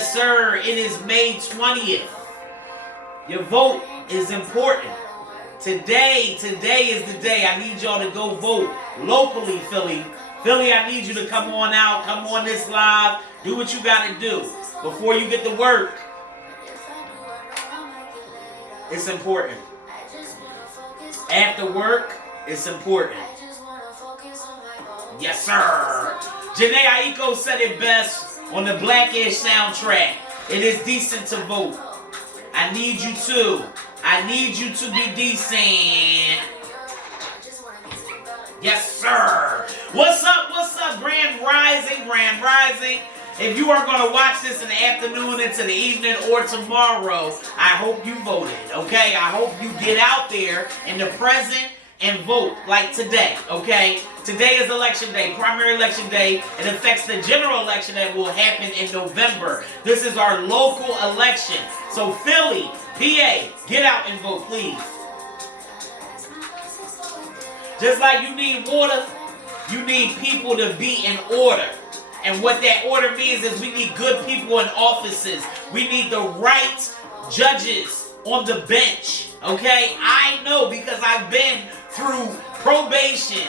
Sir, it is May 20th. Your vote is important. Today is the day. I need y'all to go vote locally, Philly. Philly, I need you to come on out, come on this live, do what you got to do before you get to work. It's important. After work, it's important. Yes, sir. Jhené Aiko said it best on the Blackish soundtrack. It is decent to vote. I need you to. I need you to be decent. Yes, sir. What's up? What's up? Grand Rising, Grand Rising. If you are going to watch this in the afternoon, into the evening, or tomorrow, I hope you voted, okay? I hope you get out there in the present and vote like today, okay? Today is election day, primary election day. It affects the general election that will happen in November. This is our local election. So Philly, PA, get out and vote, please. Just like you need water, you need people to be in order. And what that order means is we need good people in offices. We need the right judges on the bench, okay? I know because I've been through probation,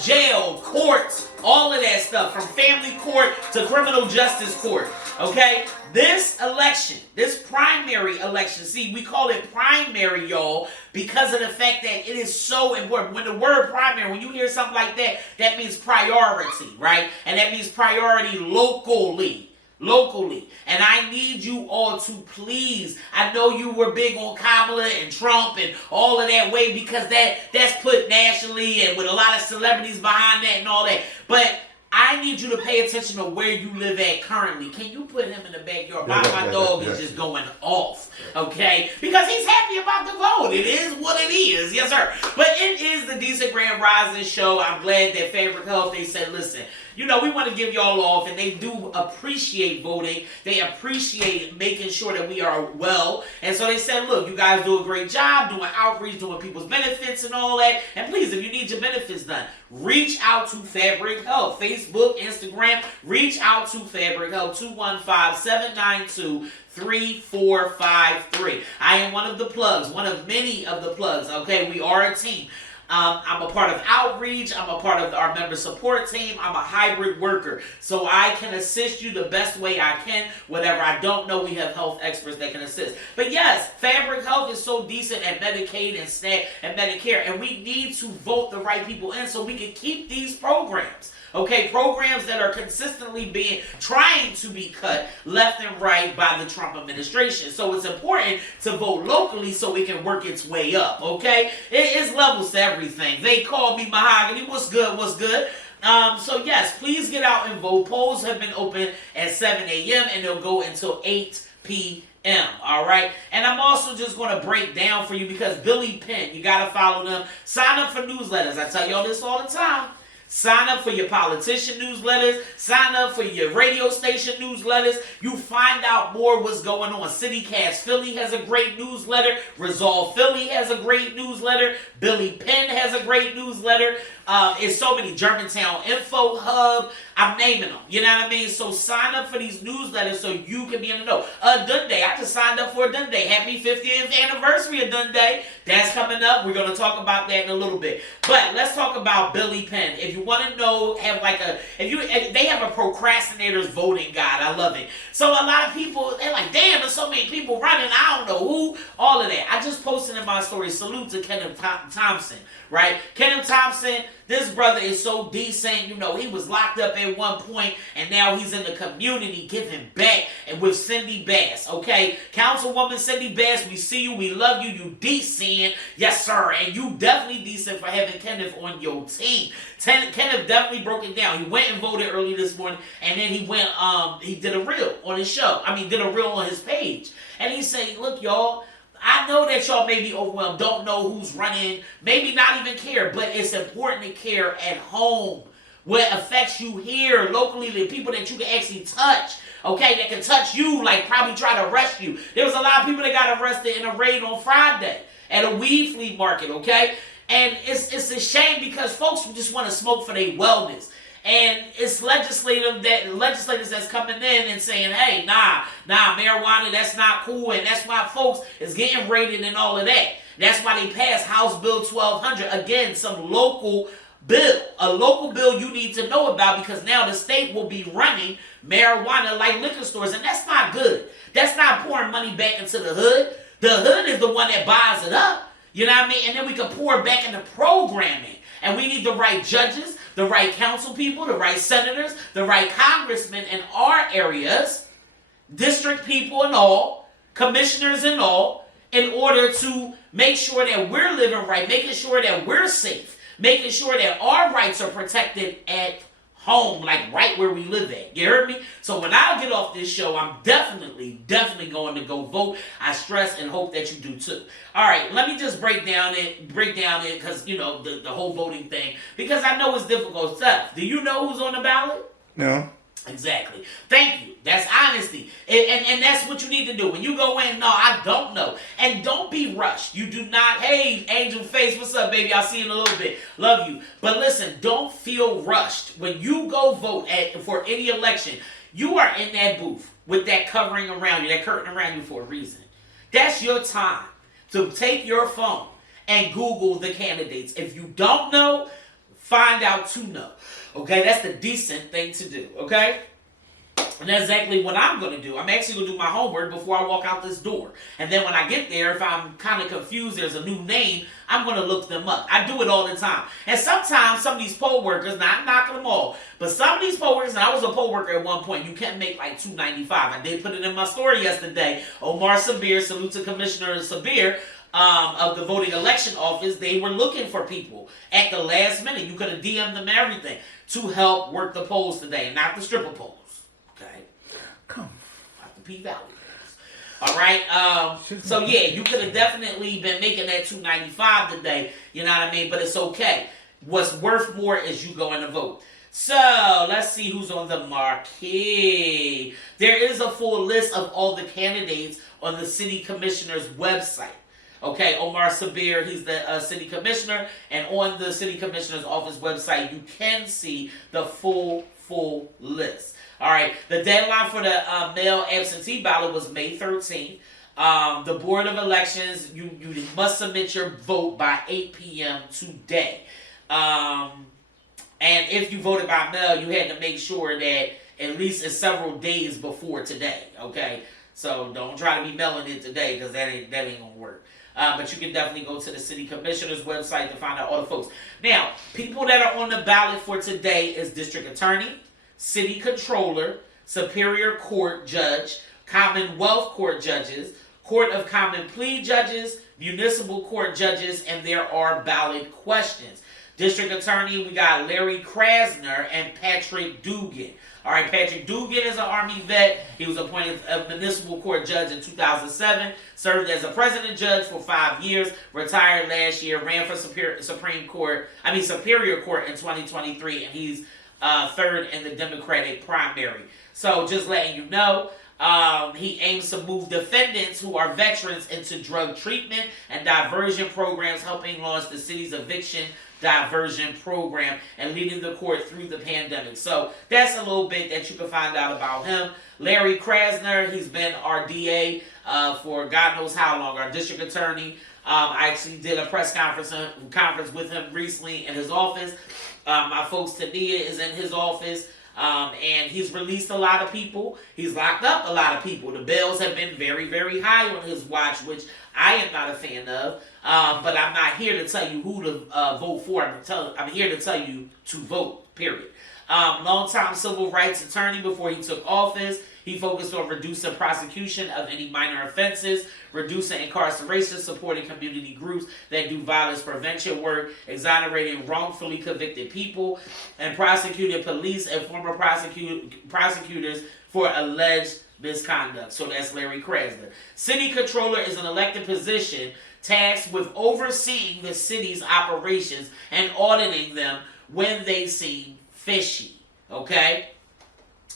jail, courts, all of that stuff, from family court to criminal justice court, okay? This election, this primary election, see, we call it primary, y'all, because of the fact that it is so important. When the word primary, when you hear something like that, that means priority, right? And that means priority locally. And I need you all to please, I know you were big on Kamala and Trump and all of that way because that's put nationally and with a lot of celebrities behind that and all that. But I need you to pay attention to where you live at currently. Can you put him in the backyard? My dog is just going off, okay? Because he's happy about the vote. It is what it is. Yes, sir. But it is the Decent Grand Rising show. I'm glad that Fabric Health, they said, listen, you know, we want to give y'all off, and they do appreciate voting. They appreciate making sure that we are well. And so they said, look, you guys do a great job doing outreach, doing people's benefits and all that. And please, if you need your benefits done, reach out to Fabric Health. Facebook, Instagram, reach out to Fabric Health, 215-792-3453. I am one of the plugs, one of many of the plugs, okay? We are a team. I'm a part of outreach. I'm a part of our member support team. I'm a hybrid worker. So I can assist you the best way I can. Whatever I don't know, we have health experts that can assist. But yes, Fabric Health is so decent at Medicaid and SNAP and Medicare. And we need to vote the right people in so we can keep these programs. Okay, programs that are consistently trying to be cut left and right by the Trump administration. So it's important to vote locally so it can work its way up, okay? It is levels to everything. They call me Mahogany. What's good? What's good? So yes, please get out and vote. Polls have been open at 7 a.m. and they'll go until 8 p.m. All right, and I'm also just going to break down for you because Billy Penn, you got to follow them. Sign up for newsletters. I tell y'all this all the time. Sign up for your politician newsletters. Sign up for your radio station newsletters. You find out more what's going on. CityCast Philly has a great newsletter. Resolve Philly has a great newsletter. Billy Penn has a great newsletter. It's so many. Germantown Info Hub. I'm naming them. You know what I mean? So sign up for these newsletters so you can be in the know. Dundee. I just signed up for Dundee. Happy 50th anniversary of Dundee. That's coming up. We're going to talk about that in a little bit. But let's talk about Billy Penn. If you want to know, they have a procrastinators voting guide. I love it. So a lot of people, they're like, damn, there's so many people running. I don't know who. All of that. I just posted in my story. Salute to Kenneth Thompson. Right? Kenneth Thompson, this brother is so decent. You know, he was locked up at one point, and now he's in the community giving back and with Cindy Bass, okay? Councilwoman Cindy Bass, we see you, we love you, you decent. Yes, sir, and you definitely decent for having Kenneth on your team. Kenneth definitely broke it down. He went and voted early this morning, and then he went, he did a reel on his show. Did a reel on his page. And he said, look, y'all, I know that y'all may be overwhelmed, don't know who's running, maybe not even care, but it's important to care at home. What affects you here, locally, the people that you can actually touch, okay, that can touch you, like probably try to arrest you. There was a lot of people that got arrested in a raid on Friday at a weed flea market, okay? And it's a shame because folks just want to smoke for their wellness. And it's legislators that's coming in and saying, hey, nah, marijuana, that's not cool. And that's why folks is getting raided and all of that. That's why they passed House Bill 1200. Again, some local bill. A local bill you need to know about, because now the state will be running marijuana like liquor stores. And that's not good. That's not pouring money back into the hood. The hood is the one that buys it up. You know what I mean? And then we can pour it back into programming. And we need the right judges, the right council people, the right senators, the right congressmen in our areas, district people and all, commissioners and all, in order to make sure that we're living right, making sure that we're safe, making sure that our rights are protected at home, like right where we live at. You heard me? So when I get off this show, I'm definitely going to go vote. I stress and hope that you do too. All right, let me just break down it, because, you know, the whole voting thing, because I know it's difficult stuff. Do you know who's on the ballot? No. Exactly. Thank you. That's honesty. And that's what you need to do. When you go in, no, I don't know. And don't be rushed. You do not, hey, Angel Face, what's up, baby? I'll see you in a little bit. Love you. But listen, don't feel rushed. When you go vote for any election, you are in that booth with that covering around you, that curtain around you for a reason. That's your time to take your phone and Google the candidates. If you don't know, find out to know. Okay, that's the decent thing to do, okay? And that's exactly what I'm going to do. I'm actually going to do my homework before I walk out this door. And then when I get there, if I'm kind of confused, there's a new name, I'm going to look them up. I do it all the time. And sometimes some of these poll workers, not knocking them all, but some of these poll workers, and I was a poll worker at one point, you can't make like $2.95. I did put it in my story yesterday. Omar Sabir, salute to Commissioner Sabir, of the voting election office, they were looking for people at the last minute. You could have DM'd them everything to help work the polls today, not the stripper polls. Okay? Come. Not the P Valley polls. All right? So yeah, you could have definitely been making that $2.95 today. You know what I mean? But it's okay. What's worth more is you going to vote. So, let's see who's on the marquee. There is a full list of all the candidates on the city commissioner's website. Okay, Omar Sabir, he's the city commissioner, and on the city commissioner's office website, you can see the full list. All right, the deadline for the mail absentee ballot was May 13th. The Board of Elections, you must submit your vote by 8 p.m. today. And if you voted by mail, you had to make sure that at least it's several days before today, okay? So don't try to be mailing it today, because that ain't gonna work. But you can definitely go to the city commissioner's website to find out all the folks. Now, people that are on the ballot for today is district attorney, city controller, superior court judge, commonwealth court judges, court of common plea judges, municipal court judges, and there are ballot questions. District attorney, we got Larry Krasner and Patrick Dugan. All right, Patrick Dugan is an Army vet. He was appointed a municipal court judge in 2007, served as a president judge for 5 years, retired last year, ran for Superior Court in 2023, and he's third in the Democratic primary. So just letting you know, he aims to move defendants who are veterans into drug treatment and diversion programs, helping launch the city's eviction diversion program and leading the court through the pandemic. So that's a little bit that you can find out about him. Larry Krasner, he's been our DA for God knows how long, our district attorney. I actually did a press conference with him recently in his office. My folks Tania is in his office. And he's released a lot of people. He's locked up a lot of people. The bails have been very, very high on his watch, which I am not a fan of. But I'm not here to tell you who to vote for. I'm here to tell you to vote, period. Longtime civil rights attorney before he took office. He focused on reducing prosecution of any minor offenses, reducing incarceration, supporting community groups that do violence prevention work, exonerating wrongfully convicted people, and prosecuting police and former prosecutors for alleged misconduct. So that's Larry Krasner. City controller is an elected position tasked with overseeing the city's operations and auditing them when they seem fishy. Okay?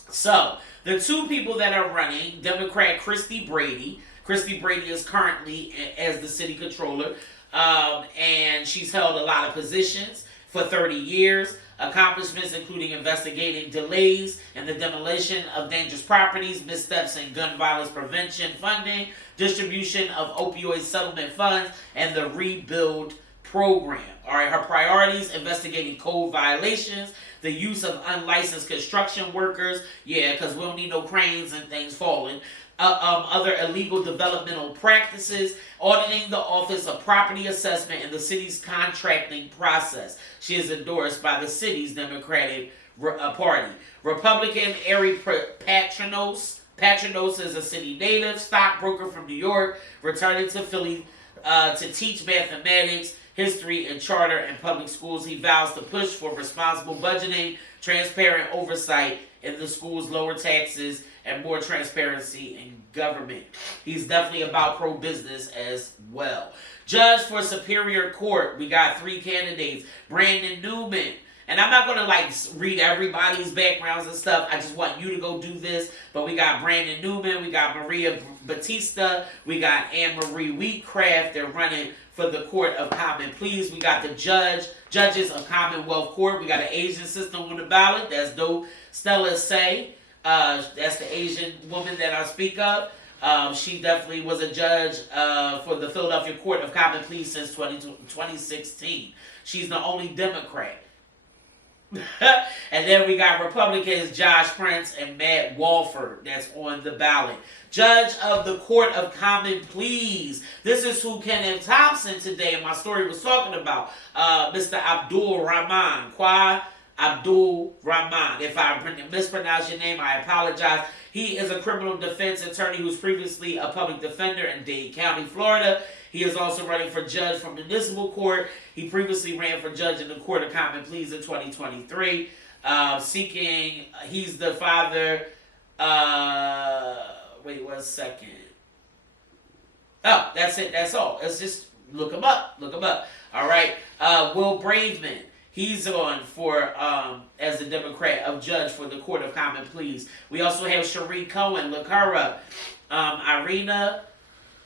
So, the two people that are running, Democrat Christy Brady. Christy Brady is currently as the city controller, and she's held a lot of positions for 30 years. Accomplishments including investigating delays in the demolition of dangerous properties, missteps in gun violence prevention funding, distribution of opioid settlement funds, and the Rebuild program. All right, her priorities: investigating code violations, the use of unlicensed construction workers, yeah, because we don't need no cranes and things falling, other illegal developmental practices, auditing the Office of Property Assessment and the city's contracting process. She is endorsed by the city's Democratic Party. Republican Ari Patronos. Patronos is a city native, stockbroker from New York, returning to Philly to teach mathematics, history, and charter and public schools. He vows to push for responsible budgeting, transparent oversight in the schools, lower taxes, and more transparency in government. He's definitely about pro-business as well. Judge for Superior Court, we got 3 candidates. Brandon Newman. And I'm not going to read everybody's backgrounds and stuff. I just want you to go do this. But we got Brandon Newman. We got Maria Batista. We got Anne-Marie Wheatcraft. They're running for the Court of Common Pleas. We got the judges of Commonwealth Court. We got an Asian sister on the ballot. That's dope. Stella Say. That's the Asian woman that I speak of. She definitely was a judge for the Philadelphia Court of Common Pleas since 2016. She's the only Democrat. And then we got Republicans Josh Prince and Matt Walford that's on the ballot. Judge of the Court of Common Pleas. This is who Kenneth Thompson today in my story was talking about. Mr. Abdul Rahman. Kwa Abdul Rahman. If I mispronounce your name, I apologize. He is a criminal defense attorney who's previously a public defender in Dade County, Florida. He is also running for judge from municipal court. He previously ran for judge in the Court of Common Pleas in 2023. He's the father, wait 1 second. Oh, that's it, that's all. Let's just look him up, All right, Will Braveman. He's on for, as a Democrat, of judge for the Court of Common Pleas. We also have Cherie Cohen, Lakura, Irina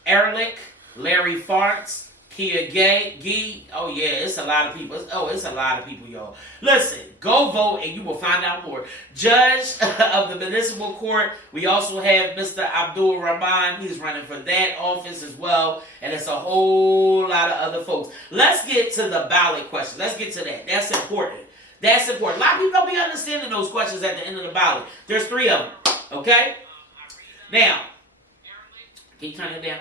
Ehrlich, Larry Farts, Kia Gee. Oh, yeah, it's a lot of people. It's a lot of people, y'all. Listen, go vote and you will find out more. Judge of the Municipal Court. We also have Mr. Abdul Rahman. He's running for that office as well. And it's a whole lot of other folks. Let's get to the ballot question. Let's get to that. That's important. That's important. A lot of people don't be understanding those questions at the end of the ballot. There's 3 of them. Okay? Now, can you turn it down?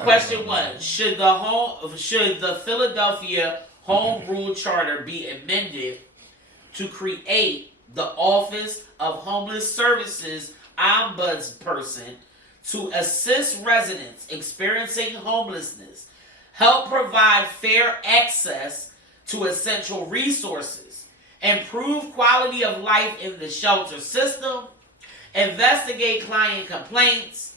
Question 1: Should the Philadelphia Home Rule Charter be amended to create the Office of Homeless Services Ombudsperson to assist residents experiencing homelessness, help provide fair access to essential resources, improve quality of life in the shelter system, investigate client complaints,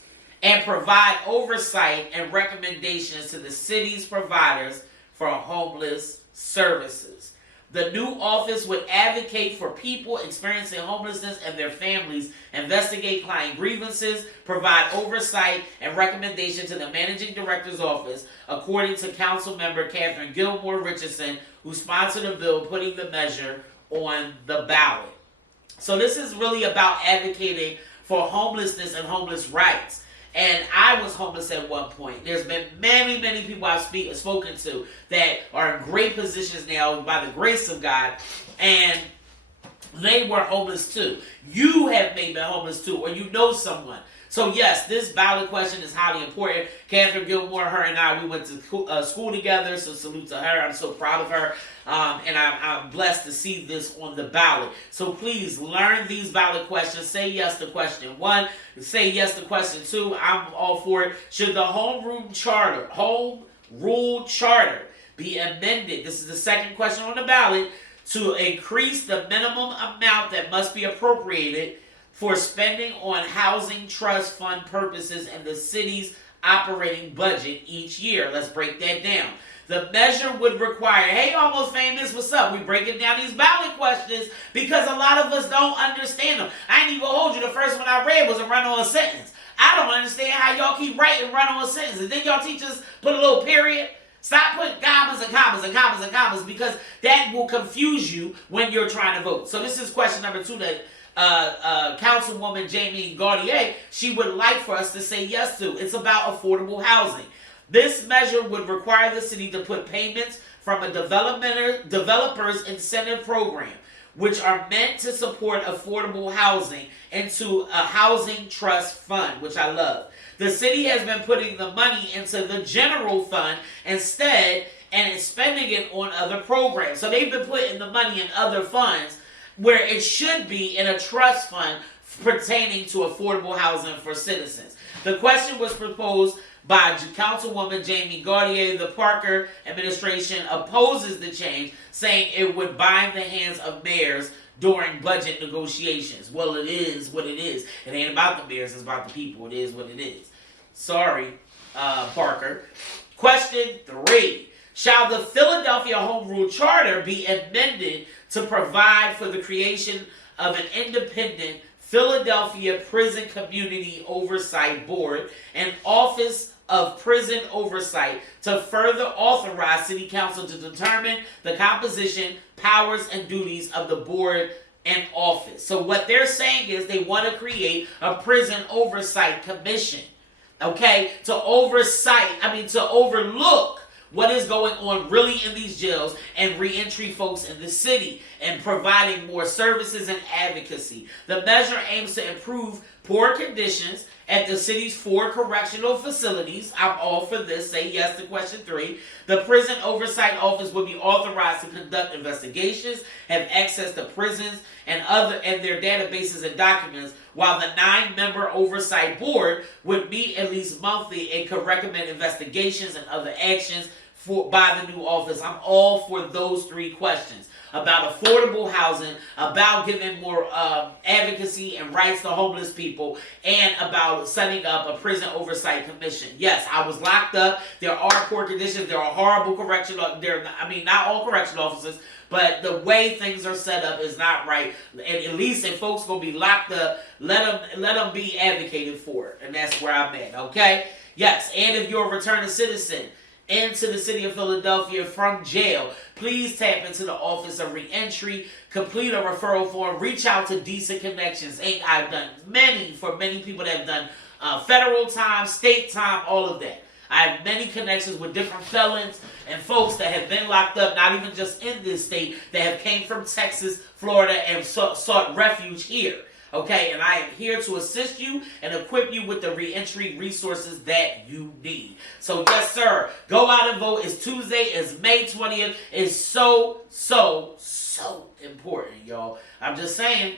and provide oversight and recommendations to the city's providers for homeless services. The new office would advocate for people experiencing homelessness and their families, investigate client grievances, provide oversight and recommendation to the managing director's office, according to council member Catherine Gilmore Richardson, who sponsored a bill putting the measure on the ballot. So this is really about advocating for homelessness and homeless rights. And I was homeless at one point. There's been many, many people I've spoken to that are in great positions now by the grace of God, and they were homeless too. You have maybe been homeless too, or you know someone. So yes, this ballot question is highly important. Catherine Gilmore, her and I, we went to school together, so salute to her. I'm so proud of her, and I'm blessed to see this on the ballot. So please learn these ballot questions. Say yes to question 1. Say yes to question 2. I'm all for it. Should the Home Rule Charter be amended? This is the second question on the ballot, to increase the minimum amount that must be appropriated for spending on housing trust fund purposes and the city's operating budget each year. Let's break that down. The measure would require, hey, Almost Famous, what's up? We breaking down these ballot questions because a lot of us don't understand them. I ain't even gonna hold you. The first one I read was a run-on sentence. I don't understand how y'all keep writing run-on sentences. Then y'all teachers put a little period. Stop putting commas and commas and commas and commas because that will confuse you when you're trying to vote. So this is question number 2 that Councilwoman Jamie Gaudier, she would like for us to say yes to. It's about affordable housing. This measure would require the city to put payments from a developer's incentive program, which are meant to support affordable housing, into a housing trust fund, which I love. The city has been putting the money into the general fund instead and is spending it on other programs. So they've been putting the money in other funds where it should be in a trust fund pertaining to affordable housing for citizens. The question was proposed by Councilwoman Jamie Gaudier. The Parker administration opposes the change, saying it would bind the hands of mayors during budget negotiations. Well, it is what it is. It ain't about the mayors, it's about the people. It is what it is. Sorry, Parker. Question 3. Shall the Philadelphia Home Rule Charter be amended to provide for the creation of an independent Philadelphia Prison Community Oversight Board and Office of Prison Oversight to further authorize City Council to determine the composition, powers, and duties of the board and office? So what they're saying is they want to create a prison oversight commission, okay, to overlook what is going on really in these jails and reentry folks in the city and providing more services and advocacy. The measure aims to improve poor conditions at the city's 4 correctional facilities. I'm all for this. Say yes to question 3. The Prison Oversight Office will be authorized to conduct investigations, have access to prisons and their databases and documents, while the 9-member oversight board would meet at least monthly and could recommend investigations and other actions by the new office. I'm all for those 3 questions about affordable housing, about giving more advocacy and rights to homeless people, and about setting up a prison oversight commission. Yes, I was locked up. There are poor conditions. There are horrible not all correctional officers, but the way things are set up is not right. And at least if folks gonna be locked up, let them be advocated for, and that's where I'm at. Okay. Yes, and if you're a returning citizen into the city of Philadelphia from jail, please tap into the Office of Reentry, complete a referral form, reach out to Decent Connections. I've done for many people that have done federal time, state time, all of that. I have many connections with different felons and folks that have been locked up, not even just in this state, that have came from Texas, Florida, and sought refuge here. Okay, and I am here to assist you and equip you with the reentry resources that you need. So yes, sir, go out and vote. It's Tuesday. It's May 20th. It's so important, y'all. I'm just saying.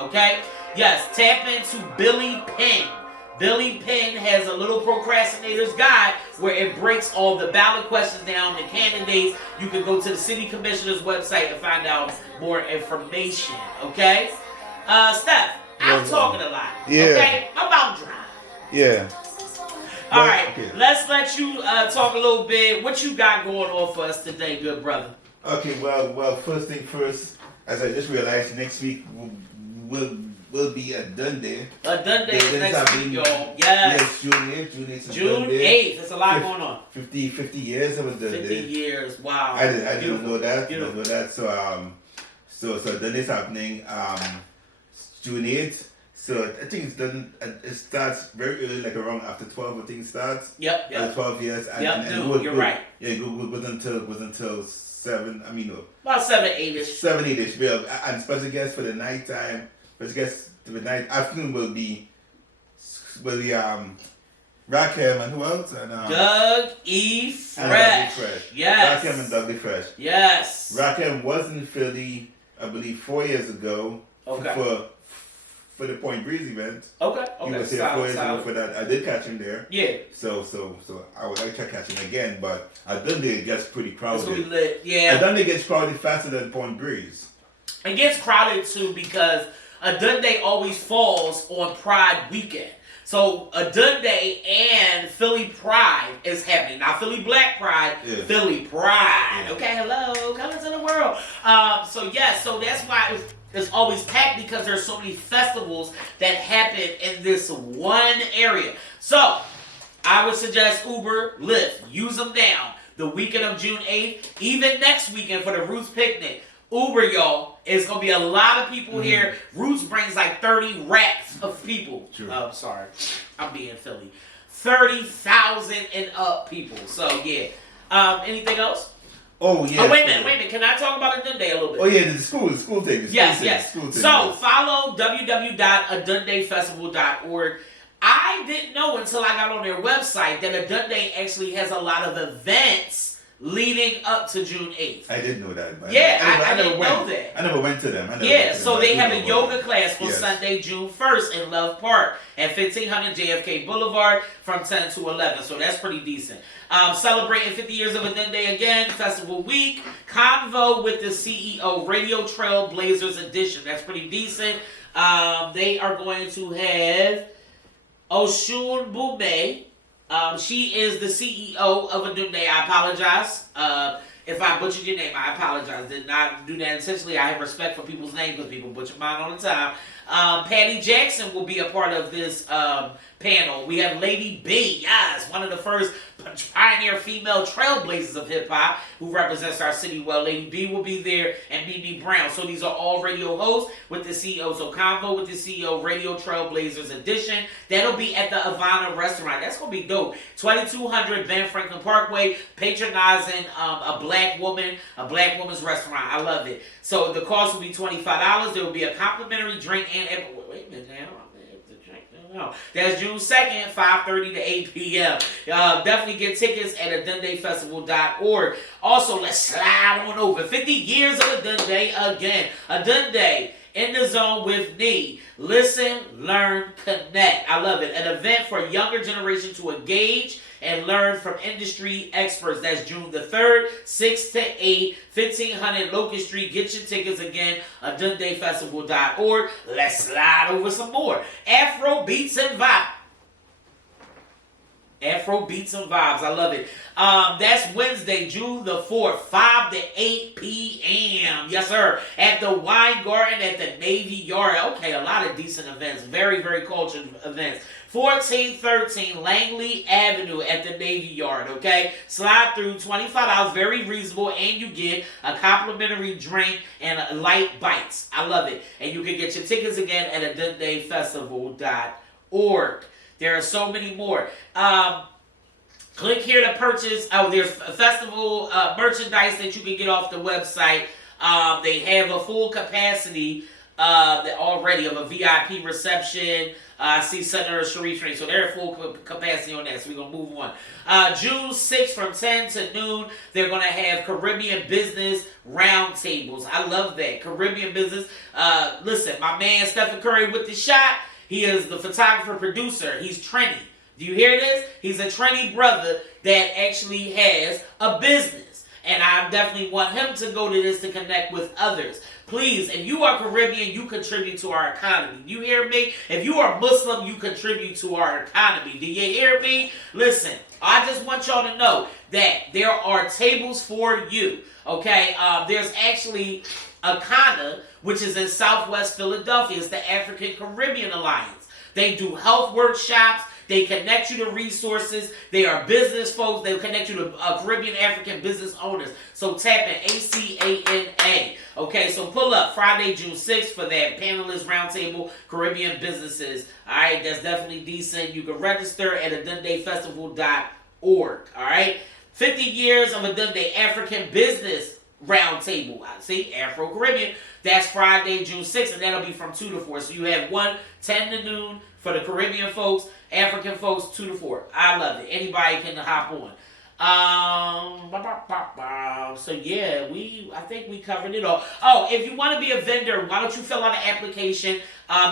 Okay? Yes, tap into Billy Penn. Billy Penn has a little procrastinator's guide where it breaks all the ballot questions down, the candidates. You can go to the city commissioner's website and find out more information, okay? Steph, I'm talking a lot, okay? I'm about dry. Yeah. All right, okay. Let's let you talk a little bit. What you got going on for us today, good brother? Okay, well, first thing first, as I just realized, next week will be a Dundee. A Dundee is next week, y'all. Yes. June 8th. June 8th. There's a lot going on. 50 years of a Dundee. 50 years. Wow. I didn't know that. So Dundee's happening June 8th. So I think it starts very early, like around after 12. I think it starts. Yep. 12 years. You're right. Yeah, it was until 7. About 7, 8ish. 7, 8ish. Yeah, and special guests for the night time. Special guests for the night afternoon will be Rakim and who else? And Doug E. Fresh. Yes. Rakim and Doug E. Fresh. Yes. Rakim was in Philly, I believe, 4 years ago. Okay. For the Point Breeze event. Okay. He was here 4 years ago for that. I did catch him there. Yeah. So I would like to catch him again, but I Dundee gets pretty crowded. It's gonna be lit. Yeah. I Dundee gets crowded faster than Point Breeze. It gets crowded too because a Dundee always falls on Pride weekend. So a Dundee and Philly Pride is happening. Now Philly Black Pride, Philly Pride. Yeah. Okay, hello, come into the world. So that's why it's always packed, because there's so many festivals that happen in this one area. So I would suggest Uber, Lyft. Use them down. The weekend of June 8th, even next weekend for the Roots Picnic. Uber, y'all. It's going to be a lot of people here. Roots brings like 30 racks of people. True. Sorry. I'm being Philly. 30,000 and up people. So, yeah. Anything else? Oh, yeah. Oh, wait a minute. Can I talk about Adunde a little bit? Oh, yeah, the school thing. Yes. So, follow www.adundefestival.org. I didn't know until I got on their website that Adunde actually has a lot of events leading up to June 8th. I didn't know that. I didn't know that. I never went to them. So they have a yoga class on Sunday, June 1st in Love Park at 1500 JFK Boulevard from 10 to 11. So that's pretty decent. Celebrating 50 years of Adunde again, Festival Week. Convo with the CEO, Radio Trailblazers Edition. That's pretty decent. They are going to have Oshun Bume. She is the CEO of Adunde. I apologize. If I butchered your name, I apologize. Did not do that intentionally. I have respect for people's names because people butcher mine all the time. Patty Jackson will be a part of this panel. We have Lady B, yes, one of the first pioneer female trailblazers of hip-hop who represents our city well. Lady B will be there, and Mimi Brown. So these are all radio hosts with the CEO. So Convo with the CEO, Radio Trailblazers Edition. That'll be at the Havana Restaurant. That's going to be dope. 2200 Ben Franklin Parkway, patronizing a black woman's restaurant. I love it. So the cost will be $25. There will be a complimentary drink and wait a minute now. No. That's June 2nd, 5:30 to 8 p.m. Definitely get tickets at adundefestival.org. Also, let's slide on over. 50 years of Adunde again. Adunde in the zone with me. Listen, learn, connect. I love it. An event for a younger generation to engage and learn from industry experts. That's June the 3rd, 6 to 8, 1500 Locust Street. Get your tickets again, adundefestival.org. Let's slide over some more. Afro Beats and Vibes. I love it. That's Wednesday, June the 4th, 5 to 8 p.m. Yes, sir. At the Wine Garden at the Navy Yard. Okay, a lot of decent events. Very, very cultured events. 1413 Langley Avenue at the Navy Yard, okay? Slide through, $25, very reasonable, and you get a complimentary drink and light bites. I love it. And you can get your tickets again at adundefestival.org. There are so many more. Click here to purchase. Oh, there's festival merchandise that you can get off the website. They have a full capacity already of a VIP reception. I see Senator Sharif Sharif, so they're at full capacity on that, so we're going to move on. June 6th from 10 to noon, they're going to have Caribbean Business Roundtables. I love that. Caribbean Business. Listen, my man Stephen Curry with the shot. He is the photographer producer. He's trendy. Do you hear this? He's a trendy brother that actually has a business. And I definitely want him to go to this to connect with others. Please, if you are Caribbean, you contribute to our economy. You hear me? If you are Muslim, you contribute to our economy. Do you hear me? Listen, I just want y'all to know that there are tables for you. Okay? There's actually Akana, which is in Southwest Philadelphia. It's the African Caribbean Alliance. They do health workshops. They connect you to resources. They are business folks. They'll connect you to Caribbean African business owners. So tap in ACANA. Okay, so pull up Friday, June 6th for that panelist roundtable, Caribbean businesses. All right, that's definitely decent. You can register at adundefestival.org. All right, 50 years of Adunde African Business Roundtable. See, Afro-Caribbean. That's Friday, June 6th, and that'll be from 2 to 4. So you have 10 to noon for the Caribbean folks, African folks, 2 to 4. I love it. Anybody can hop on. So yeah, I think we covered it all. Oh, if you want to be a vendor, why don't you fill out an application?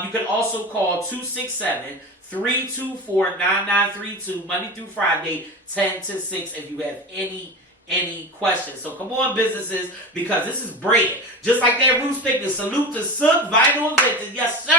You can also call 267-324-9932 Monday through Friday, 10 to 6 if you have any questions. So come on, businesses, because this is bread. Just like that Roots Picnic. Salute to Sook Vinyl Inventions. Yes, sir!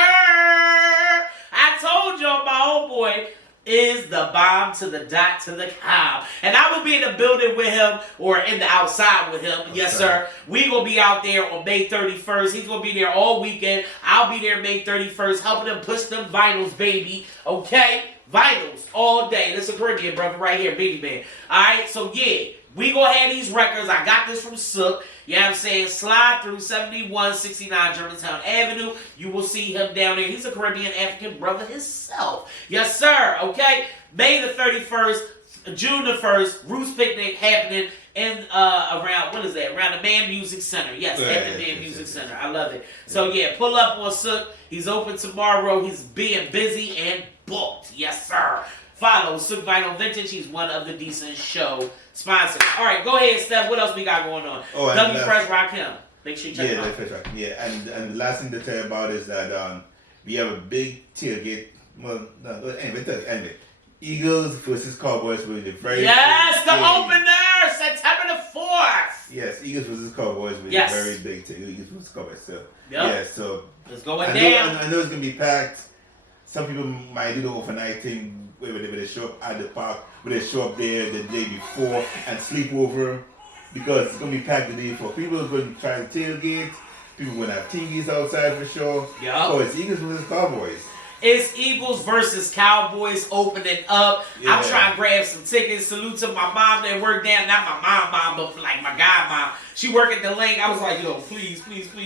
I told y'all my old boy is the bomb to the dot to the cow. And I will be in the building with him or in the outside with him. Yes, sir. We will be out there on May 31st. He's going to be there all weekend. I'll be there May 31st helping him push them vinyls, baby. Okay? Vitals all day. This is a Caribbean brother right here, Beanie Man. Alright, so yeah, we gonna have these records. I got this from Sook. You know what I'm saying? Slide through 7169 Germantown Avenue. You will see him down there. He's a Caribbean African brother himself. Yes, sir. Okay? May the 31st, June the 1st, Roots Picnic happening in around, what is that? Around the Man Music Center. Yes, at the Man Music Center. I love it. So yeah, pull up on Sook. He's open tomorrow. He's being busy and booked. Yes, sir. Follow Sook Vinyl Vintage. He's one of the Decent Show sponsors. All right, go ahead, Steph. What else we got going on? Oh, Dougie Fresh Rock Him. Make sure you check him out. Right. Yeah, and the last thing to tell you about is that we have a big tailgate. Well, no, anyway. Eagles versus Cowboys will be very Yes, the game. opener, September the 4th. Yes, Eagles versus Cowboys will be Yes. very big too. Eagles versus Cowboys. So Yep. so It's going I down. know it's gonna be packed. Some people might do the overnight thing where they show up at the park, where they show up there the day before and sleep over because it's gonna be packed the day before. People are going to try to tailgate. People are gonna have TVs outside for sure. Yep. Oh, it's Eagles versus Cowboys. It's Eagles versus Cowboys opening up. Yeah. I'm trying to grab some tickets. Salute to my mom that worked down. Not my mom, but like my godmom. She worked at the link. I was like, yo, please,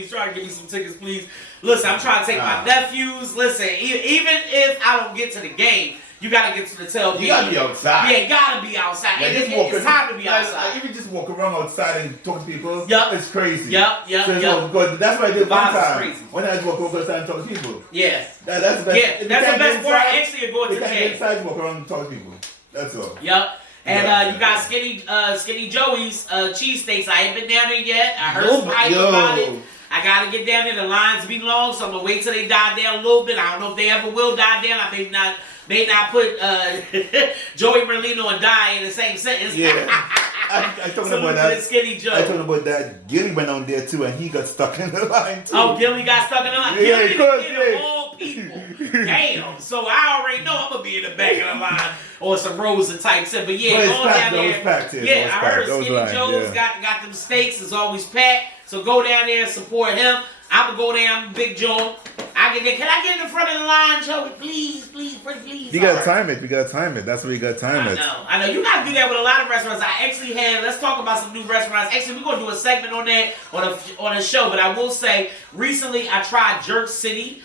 try to give me some tickets, please. Listen, I'm trying to take my nephews. Listen, even if I don't get to the game, you gotta get to the tailgate. You gotta be outside. Yeah, you gotta be outside. Like, And it's time to be outside. Even just walk around outside and talk to people, Yup. it's crazy. Yup. Because that's what I did one Vibes is time. crazy. When I just walk over outside and talk to people. Yeah. That's the best. Yeah, If you that's the can't best get part. inside, Actually, you're going to you the can't get game. inside, walk around and talk to people. That's all. Yep. And Yeah. you got Skinny Joey's cheesesteaks. I ain't been down there yet. I heard No, some hype yo. about it. I gotta get down there. The lines be long, so I'm gonna wait till they die down a little bit. I don't know if they ever will die down. I may not put Joey Merlino and die in the same sentence. Yeah. I talking Salute about to that. the Skinny Joe. I talking about that. Gilly went on there too, and he got stuck in the line too. Oh, Gilly got stuck in the line. Yeah, Gilly of course, the kid of yeah. all people. Damn. So I already know I'm gonna be in the back of the line or some Rosa type stuff. But yeah, But it's going packed, down though. there. It's packed here. Yeah, It's I packed. heard Those Skinny lines, Joe's yeah. got them steaks. It's always packed. So go down there and support him. I'm gonna go there. I'm Big Joe. I get there. Can I get in the front of the line, Joey? Please. You gotta time it. We gotta time it. That's what you gotta time it. I know. You gotta do that with a lot of restaurants. I actually had. Let's talk about some new restaurants. Actually, we're gonna do a segment on that on a show. But I will say, recently I tried Jerk City.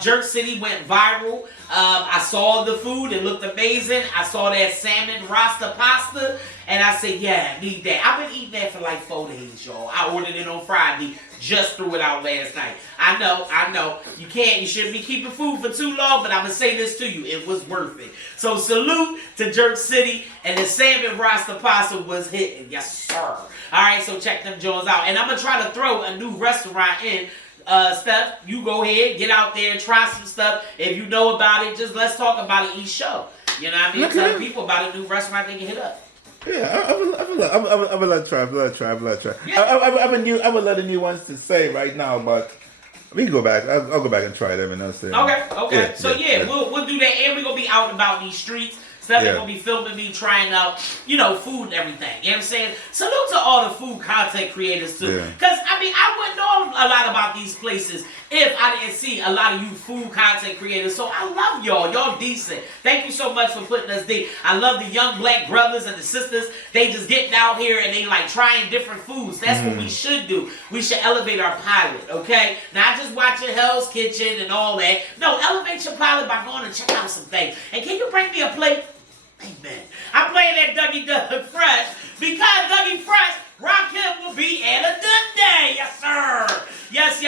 Jerk City went viral. I saw the food. It looked amazing. I saw that salmon rasta pasta. And I said, yeah, I need that. I've been eating that for like 4 days, y'all. I ordered it on Friday. Just threw it out last night. I know. You shouldn't be keeping food for too long, but I'm going to say this to you. It was worth it. So salute to Jerk City. And the salmon rasta pasta was hitting. Yes, sir. All right, so check them Jones out. And I'm going to try to throw a new restaurant in. Steph, you go ahead, get out there, try some stuff. If you know about it, just let's talk about it each show. You know what I mean? Tell people about a new restaurant they can hit up. Yeah, I would let try. Yeah. I would let the new ones to say right now, but we can go back. I'll go back and try them and I'll say. Okay. So we'll do that, and we're gonna be out and about these streets. Steph Yeah. gonna be filming me trying out, food and everything. You know what I'm saying? Salute to all the food content creators too. Yeah. Cause I wouldn't know a lot about these places if I didn't see a lot of you food content creators. So I love y'all. Y'all decent. Thank you so much for putting us there. I love the young black brothers and the sisters. They just getting out here and they like trying different foods. That's what we should do. We should elevate our pilot, okay? Not just watching Hell's Kitchen and all that. No, elevate your pilot by going and check out some things. And can you bring me a plate? Amen. I'm playing that Dougie Doug Fresh because Dougie Fresh, Rakim will be at a Dundee. Yes, sir. Yes.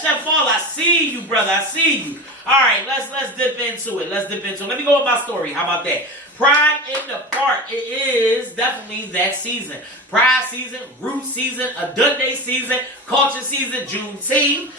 Chef Ball, I see you, brother. I see you. All right, let's dip into it. Let me go with my story. How about that? Pride in the Park. It is definitely that season. Pride season, root season, a Dundee season, culture season, Juneteenth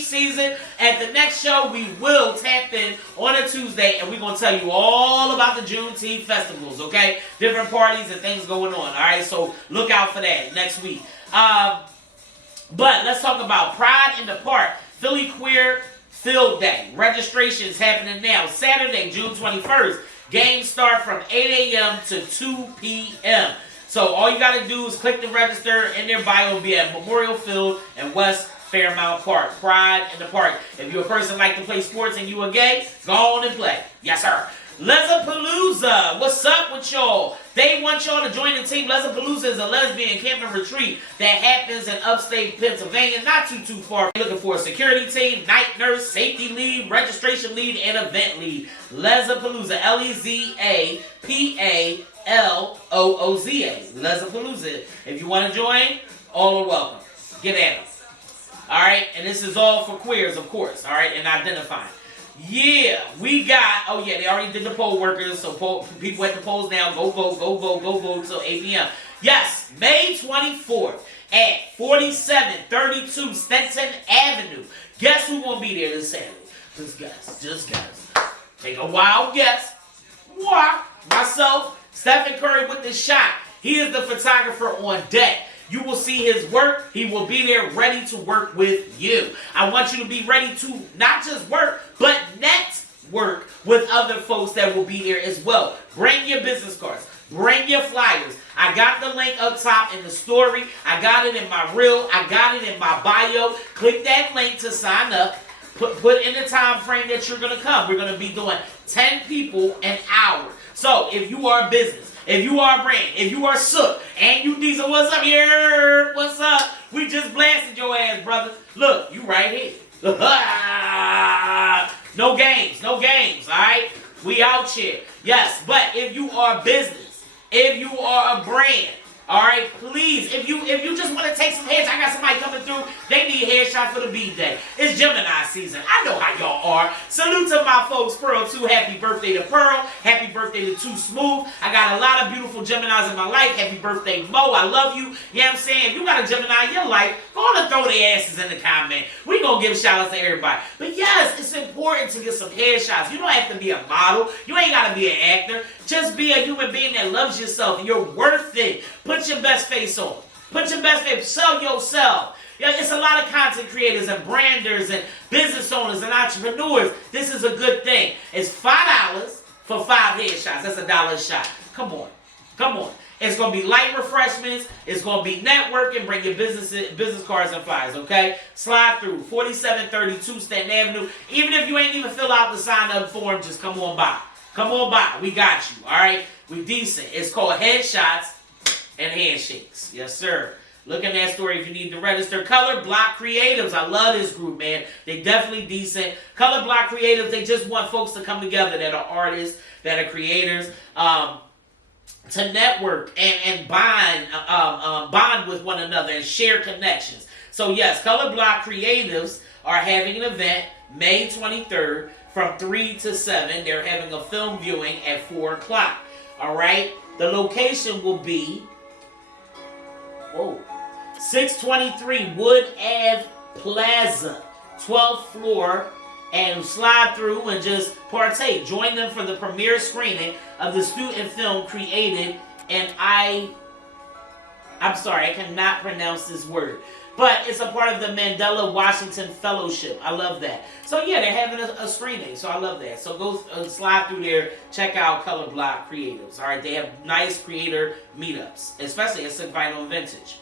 season. At the next show, we will tap in on a Tuesday, and we're going to tell you all about the Juneteenth festivals, okay? Different parties and things going on, all right? So look out for that next week. But let's talk about Pride in the Park, Philly Queer Field Day. Registration is happening now, Saturday, June 21st. Games start from 8 a.m. to 2 p.m. So all you got to do is click the register, and their bio will be at Memorial Field in West Fairmount Park. Pride in the Park. If you're a person like to play sports and you are gay, go on and play. Yes, sir. Lesapalooza, what's up with y'all? They want y'all to join the team. Lesapalooza is a lesbian camping retreat that happens in upstate Pennsylvania, not too far. You're looking for a security team, night nurse, safety lead, registration lead, and event lead. Lesapalooza, Lezapalooza. Lesapalooza. If you want to join, all are welcome. Get at them. All right, and this is all for queers, of course. All right, and identifying. Yeah, we got, oh yeah, they already did the poll workers, so people at the polls now, go vote till 8 p.m. Yes, May 24th at 4732 Stetson Avenue. Guess who's going to be there this Saturday? Just guess. Take a wild guess. What? Myself, Stephen Curry with the shot. He is the photographer on deck. You will see his work. He will be there ready to work with you. I want you to be ready to not just work, but network with other folks that will be there as well. Bring your business cards. Bring your flyers. I got the link up top in the story. I got it in my reel. I got it in my bio. Click that link to sign up. Put in the time frame that you're going to come. We're going to be doing 10 people an hour. So if you are a business, if you are a brand, if you are Sook, and you Diesel, what's up here? What's up? We just blasted your ass, brother. Look, you right here. No games, all right? We out here. Yes, but if you are a business, if you are a brand, all right, please, if you just want to take some heads, I got somebody coming through. They need headshots for the B-Day. It's Gemini season. I know how y'all are. Salute to my folks, Pearl 2. Happy birthday to Pearl. Happy birthday to Too Smooth. I got a lot of beautiful Geminis in my life. Happy birthday, Mo. I love you. You know what I'm saying? If you got a Gemini in your life, go on and throw their asses in the comment. We gonna give shout outs to everybody. But yes, it's important to get some headshots. You don't have to be a model. You ain't gotta be an actor. Just be a human being that loves yourself. You're worth it. Put your best face on. Put your best face. Sell yourself. Yeah, it's a lot of content creators and branders and business owners and entrepreneurs. This is a good thing. It's $5 for 5 headshots. That's $1 a shot. Come on. It's going to be light refreshments. It's going to be networking. Bring your business cards and flyers, okay? Slide through 4732 Stanton Avenue. Even if you ain't even fill out the sign-up form, just come on by. Come on by. We got you, all right? We decent. It's called Headshots and Handshakes. Yes, sir. Look at that story if you need to register. Color Block Creatives. I love this group, man. They definitely decent. Color Block Creatives, they just want folks to come together that are artists, that are creators, to network and bond with one another and share connections. So, yes, Color Block Creatives are having an event May 23rd from 3 to 7. They're having a film viewing at 4 o'clock. All right? The location will be 623 Wood Ave Plaza, 12th floor, and slide through and just partake. Join them for the premiere screening of the student film created, and I'm sorry, I cannot pronounce this word, but it's a part of the Mandela Washington Fellowship. I love that. So yeah, they're having a screening, so I love that. So go slide through there, check out Color Block Creatives. All right, they have nice creator meetups, especially at Sick Vinyl and Vintage.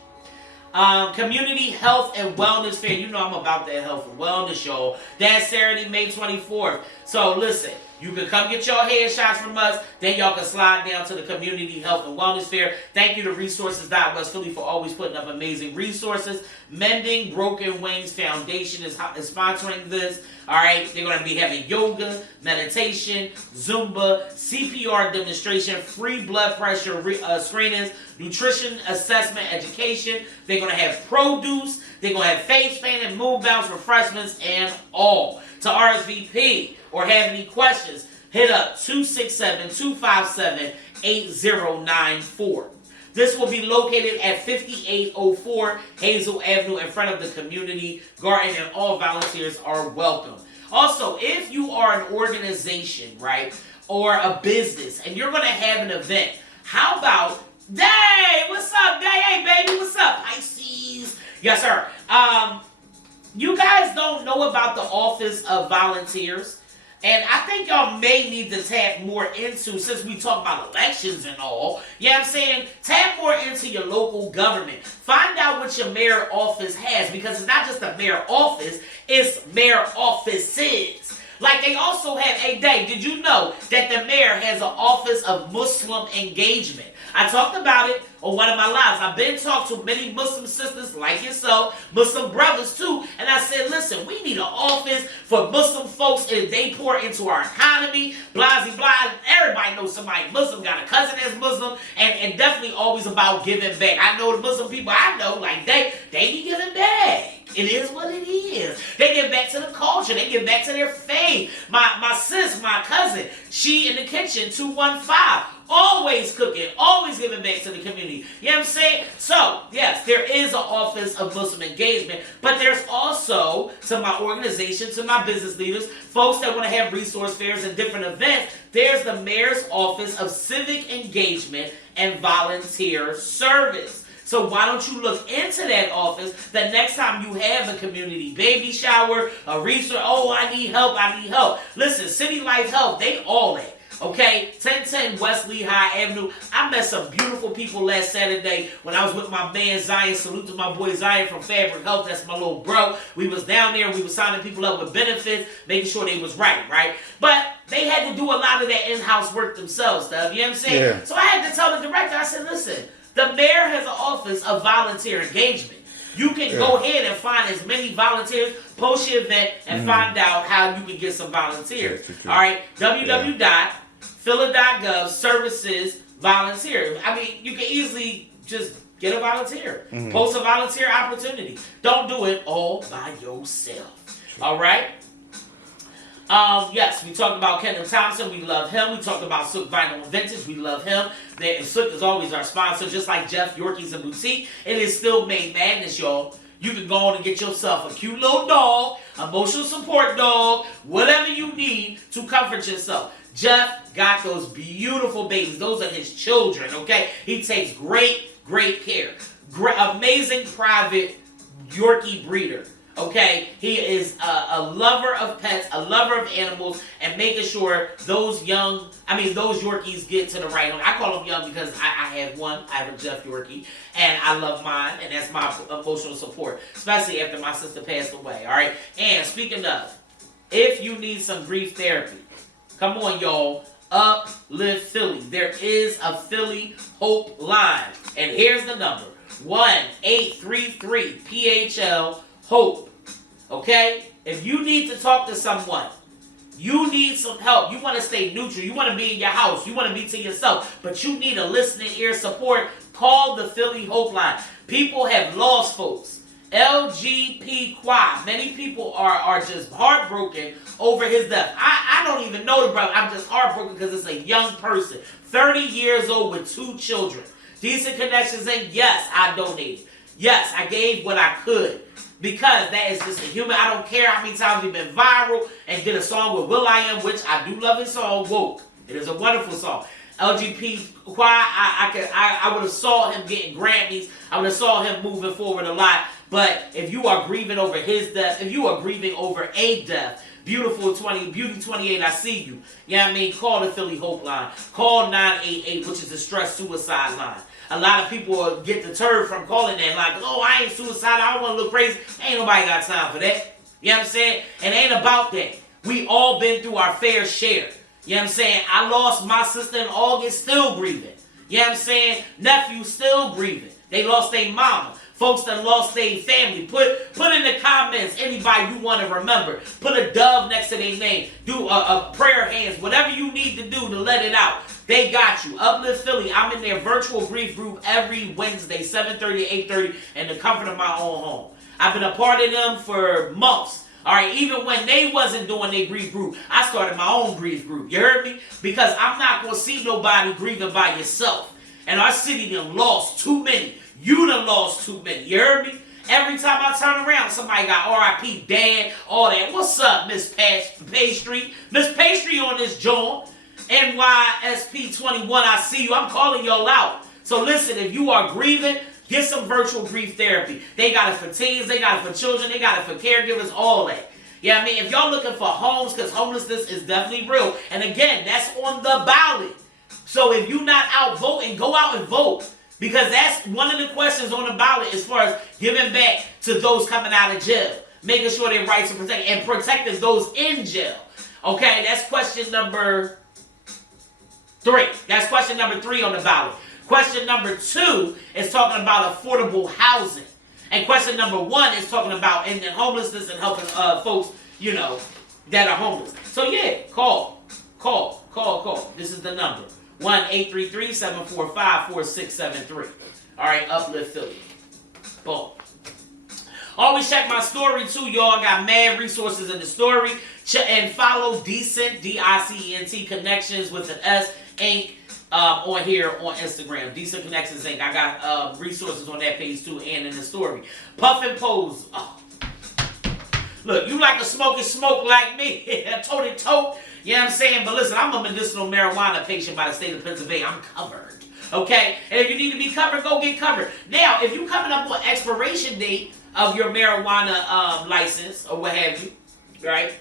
Community Health and Wellness Fair. You know I'm about that health and wellness, y'all. That's Saturday, May 24th. So listen, you can come get your headshots from us. Then y'all can slide down to the Community Health and Wellness Fair. Thank you to Resources.West Philly for always putting up amazing resources. Mending Broken Wings Foundation is sponsoring this. All right, they're going to be having yoga, meditation, Zumba, CPR demonstration, free blood pressure screenings, nutrition assessment education. They're going to have produce. They're going to have face paint and moon bounce refreshments and all. To RSVP or have any questions, hit up 267-257-8094. This will be located at 5804 Hazel Avenue in front of the community garden, and all volunteers are welcome. Also, if you are an organization, right, or a business, and you're going to have an event, how about, Day, what's up, Day? Hey, baby, what's up, Pisces? Yes, sir. You guys don't know about the Office of Volunteers. And I think y'all may need to tap more into, since we talk about elections and all, you know what I'm saying? Tap more into your local government. Find out what your mayor office has, because it's not just a mayor office, it's mayor offices. Like they also have, hey Dave, did you know that the mayor has an office of Muslim engagement? I talked about it on one of my lives. I've been talking to many Muslim sisters like yourself, Muslim brothers too, and I said, listen, we need an office for Muslim folks and they pour into our economy, blah, blah, blah. Everybody knows somebody Muslim, got a cousin that's Muslim, and definitely always about giving back. I know the Muslim people I know, like they be giving back. It is what it is. They give back to the culture. They give back to their faith. My sis, my cousin, she in the kitchen, 215. Always cooking, always giving back to the community. You know what I'm saying? So, yes, there is an office of Muslim engagement, but there's also, to my organization, to my business leaders, folks that want to have resource fairs and different events, there's the Mayor's Office of Civic Engagement and Volunteer Service. So why don't you look into that office the next time you have a community baby shower, a resource, oh, I need help. Listen, City Life Health, they all that. Okay, 1010 West Lehigh Avenue. I met some beautiful people last Saturday when I was with my man Zion. Salute to my boy Zion from Fabric Health. That's my little bro. We was down there. We was signing people up with benefits, making sure they was right? But they had to do a lot of that in-house work themselves, stuff. You know what I'm saying? Yeah. So I had to tell the director, I said, listen, the mayor has an office of volunteer engagement. You can go ahead and find as many volunteers, post your event, and find out how you can get some volunteers. All right, www.phila.gov services volunteer. I mean, you can easily just get a volunteer. Post a volunteer opportunity. Don't do it all by yourself. All right? Yes, we talked about Kendall Thompson. We love him. We talked about Sook Vinyl and Vintage. We love him. Sook is always our sponsor, just like Jeff Yorkies and Boutique. It is still May Madness, y'all. You can go on and get yourself a cute little dog, emotional support dog, whatever you need to comfort yourself. Jeff got those beautiful babies. Those are his children, okay? He takes great care. Amazing private Yorkie breeder. Okay, he is a lover of pets, a lover of animals, and making sure those Yorkies get to the right home. I call them young because I have one. I have a Jeff Yorkie, and I love mine, and that's my emotional support, especially after my sister passed away, all right? And speaking of, if you need some grief therapy, come on, y'all, Uplift Philly. There is a Philly Hope line, and here's the number, 1-833-PHL-HOPE. Okay? If you need to talk to someone, you need some help, you want to stay neutral, you want to be in your house, you want to be to yourself, but you need a listening ear support, call the Philly Hope line. People have lost folks. LGP Quad. Many people are just heartbroken over his death. I don't even know the brother. I'm just heartbroken because it's a young person. 30 years old with 2 children. Decent connections, and yes, I donated. Yes, I gave what I could. Because that is just a human. I don't care how many times we've been viral and did a song with will.i.am, which I do love his song, Woke. It is a wonderful song. LGP Choir, I would have saw him getting Grammys. I would have saw him moving forward a lot. But if you are grieving over his death, if you are grieving over a death, Beauty 28, I see you. You know what I mean? Call the Philly Hope line. Call 988, which is the stress suicide line. A lot of people get deterred from calling that, like, oh, I ain't suicidal, I don't want to look crazy. Ain't nobody got time for that. You know what I'm saying? It ain't about that. We all been through our fair share. You know what I'm saying? I lost my sister in August, still grieving. You know what I'm saying? Nephew still grieving. They lost their mama. Folks that lost their family. Put in the comments anybody you want to remember. Put a dove next to their name. Do a prayer hands. Whatever you need to do to let it out. They got you. Uplift Philly. I'm in their virtual grief group every Wednesday, 7:30 to 8:30, in the comfort of my own home. I've been a part of them for months. All right, even when they wasn't doing their grief group, I started my own grief group. You heard me? Because I'm not going to see nobody grieving by yourself. And our city done lost too many. You done lost too many. You heard me? Every time I turn around, somebody got R.I.P. Dad, all that. What's up, Miss Pastry? Miss Pastry on this joint. NYSP21, I see you. I'm calling y'all out. So listen, if you are grieving, get some virtual grief therapy. They got it for teens, they got it for children, they got it for caregivers, all that. Yeah, I mean, if y'all looking for homes, because homelessness is definitely real. And again, that's on the ballot. So if you're not out voting, go out and vote. Because that's one of the questions on the ballot as far as giving back to those coming out of jail. Making sure their rights are protected and protecting those in jail. Okay, that's question number 3. That's question number 3 on the ballot. Question number 2 is talking about affordable housing. And question number 1 is talking about ending homelessness and helping folks, you know, that are homeless. So yeah, call. This is the number. 1-833-745-4673. All right, Uplift Philly. Boom. Always check my story too, y'all. I got mad resources in the story. And follow Decent, D-I-C-E-N-T Connections with an S, Inc. On here on Instagram. Decent Connections Inc. I got resources on that page too and in the story. Puff and Pose. Oh. Look, you like to smoke like me. Toe-to-toe. You know what I'm saying? But listen, I'm a medicinal marijuana patient by the state of Pennsylvania. I'm covered. Okay? And if you need to be covered, go get covered. Now, if you coming up on expiration date of your marijuana license or what have you, right?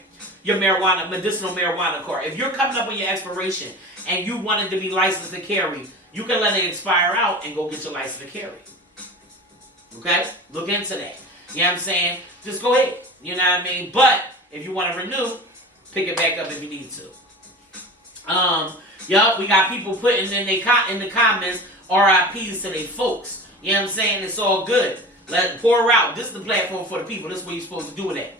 Your medicinal marijuana card. If you're coming up on your expiration and you wanted to be licensed to carry, you can let it expire out and go get your license to carry. Okay? Look into that. You know what I'm saying? Just go ahead. You know what I mean? But if you want to renew, pick it back up if you need to. Yup, we got people putting in the comments RIPs to their folks. You know what I'm saying? It's all good. Let it pour out. This is the platform for the people. This is what you're supposed to do with that.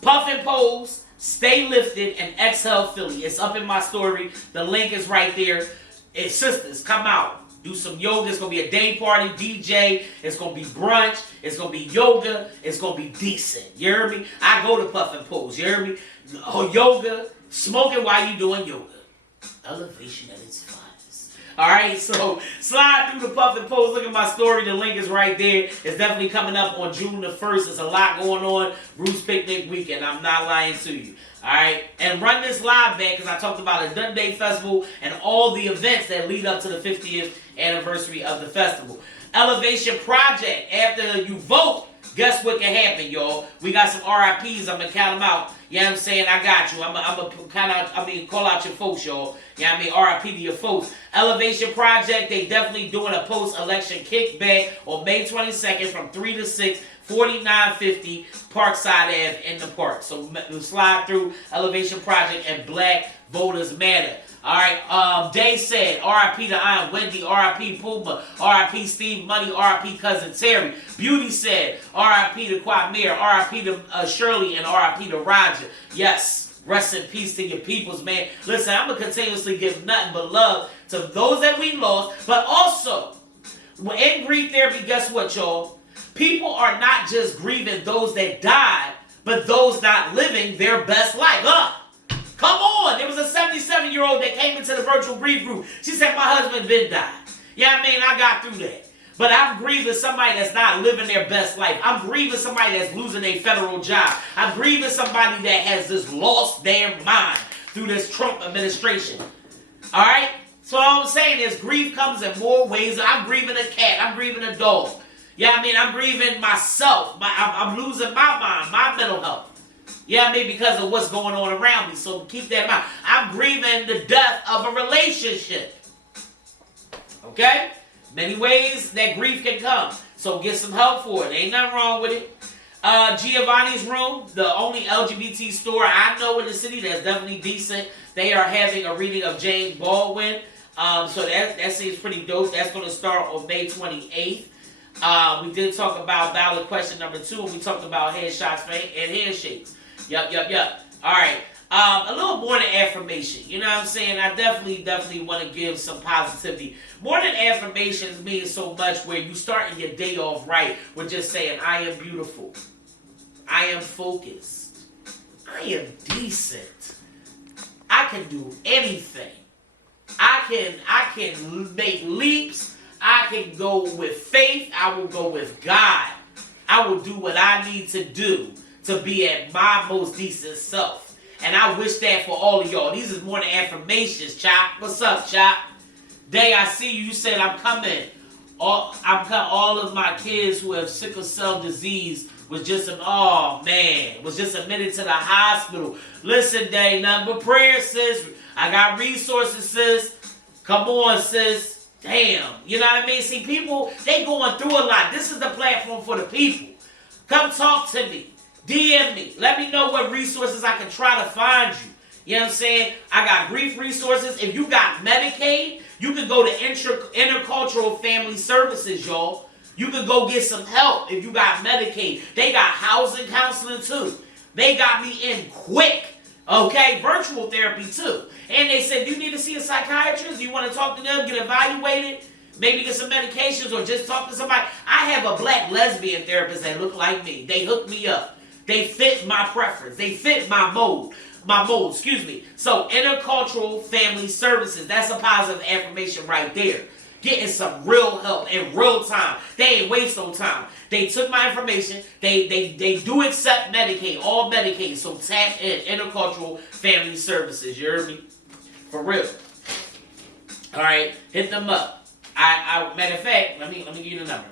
Puff and Pose, Stay Lifted, and Exhale Philly. It's up in my story. The link is right there. It's sisters, come out. Do some yoga. It's going to be a day party, DJ. It's going to be brunch. It's going to be yoga. It's going to be decent. You hear me? I go to Puff and Pose. You hear me? Oh, yoga. Smoking while you doing yoga. Elevation at its finest. All right, so slide through the Puff and Pose. Look at my story. The link is right there. It's definitely coming up on June the 1st. There's a lot going on. Bruce Picnic Weekend. I'm not lying to you. All right, and run this live back because I talked about a Dundee Festival and all the events that lead up to the 50th anniversary of the festival. Elevation Project. After you vote, guess what can happen, y'all? We got some RIPs. I'm gonna count them out. You know what I'm saying? I got you. I'm gonna call out your folks, y'all. You know what I mean? RIP to your folks. Elevation Project. They definitely doing a post-election kickback on May 22nd from 3 to 6. 4950 Parkside Ave in the park. So slide through Elevation Project and Black Voters Matter. All right. Day said, RIP to Iron Wendy, RIP Puma, RIP Steve Money, RIP Cousin Terry. Beauty said, RIP to Quamir, RIP to Shirley, and RIP to Roger. Yes. Rest in peace to your peoples, man. Listen, I'm going to continuously give nothing but love to those that we lost, but also, in grief therapy, guess what, y'all? People are not just grieving those that died, but those not living their best life. Come on. There was a 77-year-old that came into the virtual grief group. She said, my husband been died. Yeah, I mean, I got through that. But I'm grieving somebody that's not living their best life. I'm grieving somebody that's losing a federal job. I'm grieving somebody that has just lost their mind through this Trump administration. All right? So all I'm saying is grief comes in more ways. I'm grieving a cat. I'm grieving a dog. Yeah, I mean, I'm grieving myself. I'm losing my mind, my mental health. Yeah, I mean, because of what's going on around me. So keep that in mind. I'm grieving the death of a relationship. Okay? Many ways that grief can come. So get some help for it. Ain't nothing wrong with it. Giovanni's Room, the only LGBT store I know in the city that's definitely decent. They are having a reading of James Baldwin. So that seems pretty dope. That's going to start on May 28th. We did talk about ballot question number 2, and we talked about headshots and handshakes. Yup. All right. A little morning affirmation. You know what I'm saying? I definitely want to give some positivity. Morning affirmations mean so much where you starting your day off right with just saying, I am beautiful. I am focused. I am decent. I can do anything. I can make leaps. I can go with faith. I will go with God. I will do what I need to do to be at my most decent self. And I wish that for all of y'all. These is morning affirmations, Chop. What's up, Chop? Day, I see you. You said I'm coming. All of my kids who have sickle cell disease was just admitted to the hospital. Listen, Dave, nothing but prayer, sis. I got resources, sis. Come on, sis. Damn. You know what I mean? See, people, they going through a lot. This is the platform for the people. Come talk to me. DM me. Let me know what resources I can try to find you. You know what I'm saying? I got grief resources. If you got Medicaid, you can go to Intercultural Family Services, y'all. You can go get some help if you got Medicaid. They got housing counseling too. They got me in quick. Okay, virtual therapy too. And they said, you need to see a psychiatrist? You want to talk to them, get evaluated? Maybe get some medications or just talk to somebody? I have a black lesbian therapist that look like me. They hook me up. They fit my preference. They fit my mold. So Intercultural Family Services, that's a positive affirmation right there. Getting some real help in real time. They ain't waste no time. They took my information. They do accept Medicaid, all Medicaid. So tap in Intercultural Family Services. You heard me? For real. All right, hit them up. Matter of fact, let me give you the number.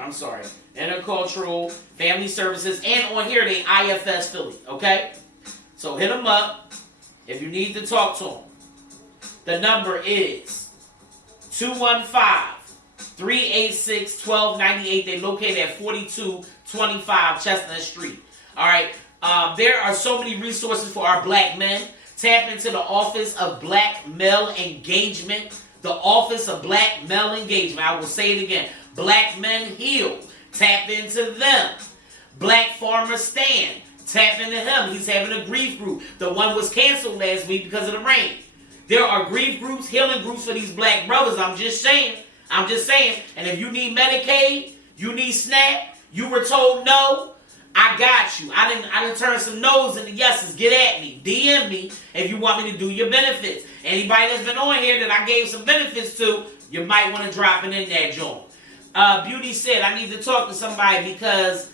I'm sorry. Intercultural Family Services, and on here they IFS Philly. Okay. So hit them up if you need to talk to them. The number is 215-386-1298. They're located at 4225 Chestnut Street. All right. There are so many resources for our black men. Tap into the Office of Black Male Engagement. The Office of Black Male Engagement. I will say it again. Black Men Heal. Tap into them. Black Farmer Stand. Tap into him. He's having a grief group. The one was canceled last week because of the rain. There are grief groups, healing groups for these black brothers. I'm just saying. And if you need Medicaid, you need SNAP, you were told no, I got you. I didn't turn some no's into yeses. Get at me. DM me if you want me to do your benefits. Anybody that's been on here that I gave some benefits to, you might want to drop it in that joint. Beauty said, I need to talk to somebody because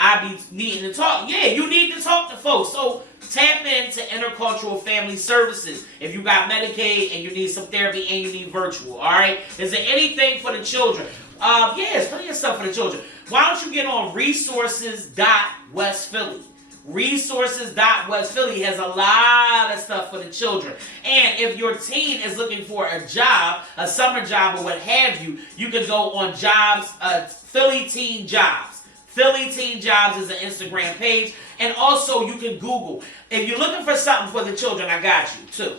I be needing to talk. Yeah, you need to talk to folks. So tap into Intercultural Family Services if you got Medicaid and you need some therapy and you need virtual. All right? Is there anything for the children? Yes, plenty of stuff for the children. Why don't you get on resources.westphilly? Resources.westphilly has a lot of stuff for the children. And if your teen is looking for a job, a summer job or what have you, you can go on jobs, Philly Teen Jobs. Philly Teen Jobs is an Instagram page. And also you can Google. If you're looking for something for the children, I got you too.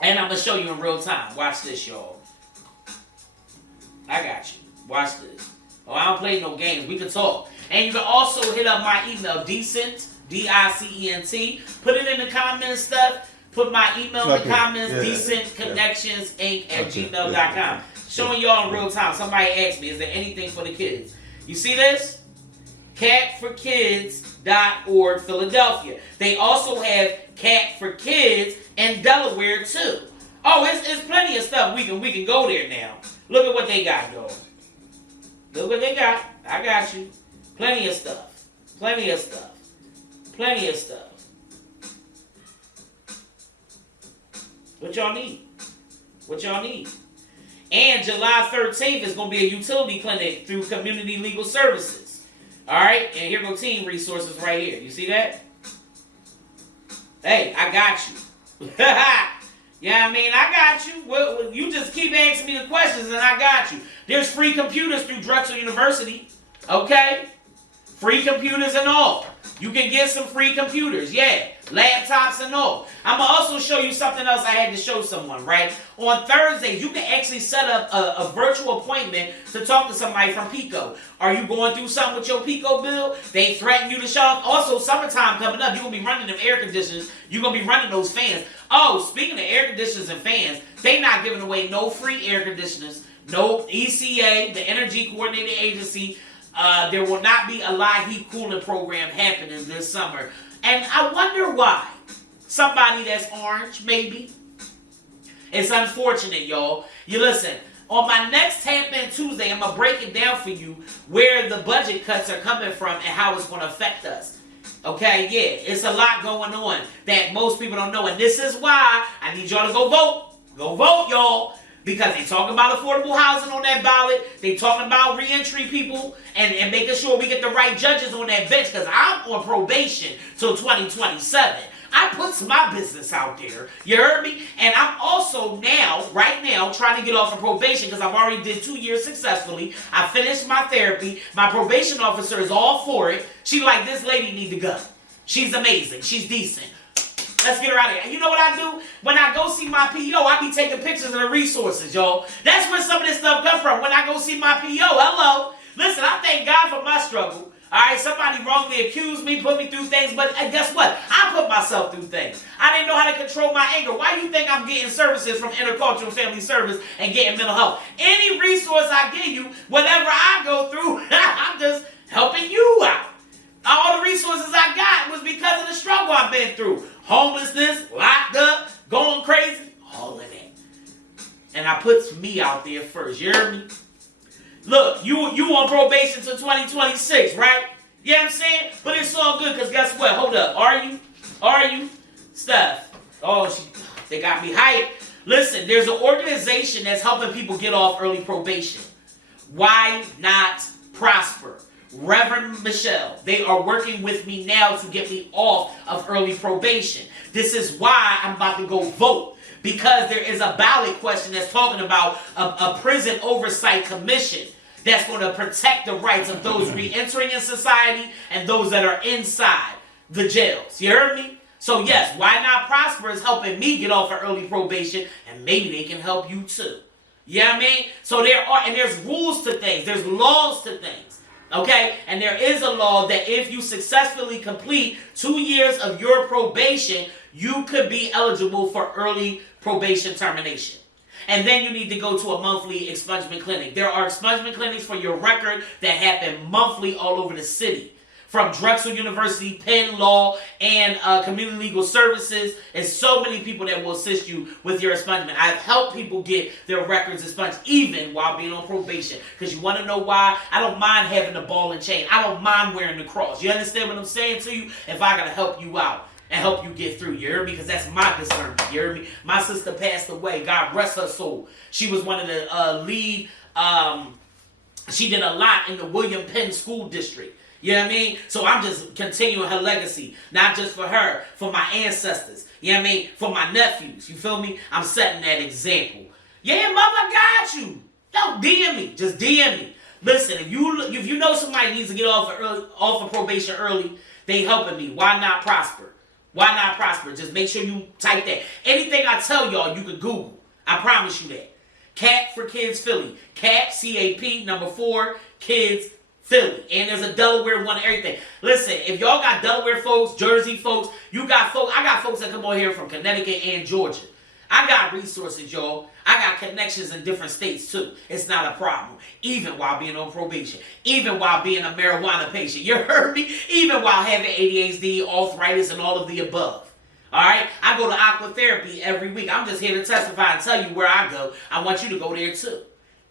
And I'm going to show you in real time. Watch this, y'all. I got you. Watch this. Oh, I don't play no games. We can talk. And you can also hit up my email, Decent, D-I-C-E-N-T. Put it in the comments stuff. Put my email in the comments, decentconnectionsinc@gmail.com. Showing y'all in real time. Somebody asked me, is there anything for the kids? You see this? catforkids.org, Philadelphia. They also have Cat for Kids in Delaware too. Oh, it's plenty of stuff. We can go there now. Look at what they got, y'all. Look what they got. I got you. Plenty of stuff. Plenty of stuff. Plenty of stuff. What y'all need? What y'all need? And July 13th is going to be a utility clinic through Community Legal Services. All right? And here go team resources right here. You see that? Hey, I got you. Yeah, I mean, I got you. Well, you just keep asking me the questions and I got you. There's free computers through Drexel University. Okay? Free computers and all. You can get some free computers. Yeah. Laptops and all. I'm going to also show you something else I had to show someone, right? On Thursdays, you can actually set up a virtual appointment to talk to somebody from Pico. Are you going through something with your Pico bill? They threaten you to shut off. Also, summertime coming up, you're going to be running them air conditioners. You're going to be running those fans. Oh, speaking of air conditioners and fans, they not giving away no free air conditioners. No ECA, the Energy Coordinating Agency. There will not be a live heat cooling program happening this summer. And I wonder why. Somebody that's orange, maybe. It's unfortunate, y'all. You listen, on my next Tap In Tuesday, I'm going to break it down for you where the budget cuts are coming from and how it's going to affect us. Okay, yeah, it's a lot going on that most people don't know. And this is why I need y'all to go vote. Go vote, y'all. Because they talking about affordable housing on that ballot. They talking about reentry people and making sure we get the right judges on that bench. Because I'm on probation till 2027. I put my business out there. You heard me? And I'm also right now, trying to get off of probation because I've already did 2 years successfully. I finished my therapy. My probation officer is all for it. She like, this lady need to go. She's amazing. She's decent. Let's get her out of here. You know what I do? When I go see my PO, I be taking pictures of the resources, y'all. That's where some of this stuff come from. When I go see my PO, hello. Listen, I thank God for my struggle. All right, somebody wrongly accused me, put me through things, but guess what? I put myself through things. I didn't know how to control my anger. Why do you think I'm getting services from Intercultural Family Service and getting mental health? Any resource I give you, whatever I go through, I'm just helping you out. All the resources I got was because of the struggle I've been through. Homelessness, locked up, going crazy, all of that. And I put me out there first, you heard me? Look, you on probation till 2026, right? You know what I'm saying? But it's all good, because guess what? Hold up. Are you? Steph. Oh, they got me hyped. Listen, there's an organization that's helping people get off early probation. Why Not Prosper? Reverend Michelle. They are working with me now to get me off of early probation. This is why I'm about to go vote. Because there is a ballot question that's talking about a prison oversight commission that's going to protect the rights of those re-entering in society and those that are inside the jails. You heard me? So yes, Why Not Prosper is helping me get off of early probation, and maybe they can help you too. You know what I mean? So there's rules to things. There's laws to things. Okay? And there is a law that if you successfully complete 2 years of your probation, you could be eligible for early probation termination. And then you need to go to a monthly expungement clinic. There are expungement clinics for your record that happen monthly all over the city. From Drexel University, Penn Law, and Community Legal Services. And so many people that will assist you with your expungement. I've helped people get their records expunged even while being on probation. Because you want to know why? I don't mind having the ball and chain. I don't mind wearing the cross. You understand what I'm saying to you? If I got to help you out and help you get through, you heard me? Because that's my discernment, you heard me? My sister passed away, God rest her soul. She was one of the lead, she did a lot in the William Penn School District, you know what I mean? So I'm just continuing her legacy, not just for her, for my ancestors, you know what I mean? For my nephews, you feel me? I'm setting that example. Yeah, mother, got you. Don't DM me, just DM me. Listen, if you know somebody needs to get off of probation early, they helping me. Why Not Prosper? Why Not Prosper? Just make sure you type that. Anything I tell y'all, you can Google. I promise you that. CAP for Kids Philly. CAP, C-A-P, number 4, Kids Philly. And there's a Delaware one, everything. Listen, if y'all got Delaware folks, Jersey folks, I got folks that come on here from Connecticut and Georgia. I got resources, y'all. I got connections in different states, too. It's not a problem. Even while being on probation. Even while being a marijuana patient. You heard me? Even while having ADHD, arthritis, and all of the above. All right? I go to aquatherapy every week. I'm just here to testify and tell you where I go. I want you to go there, too.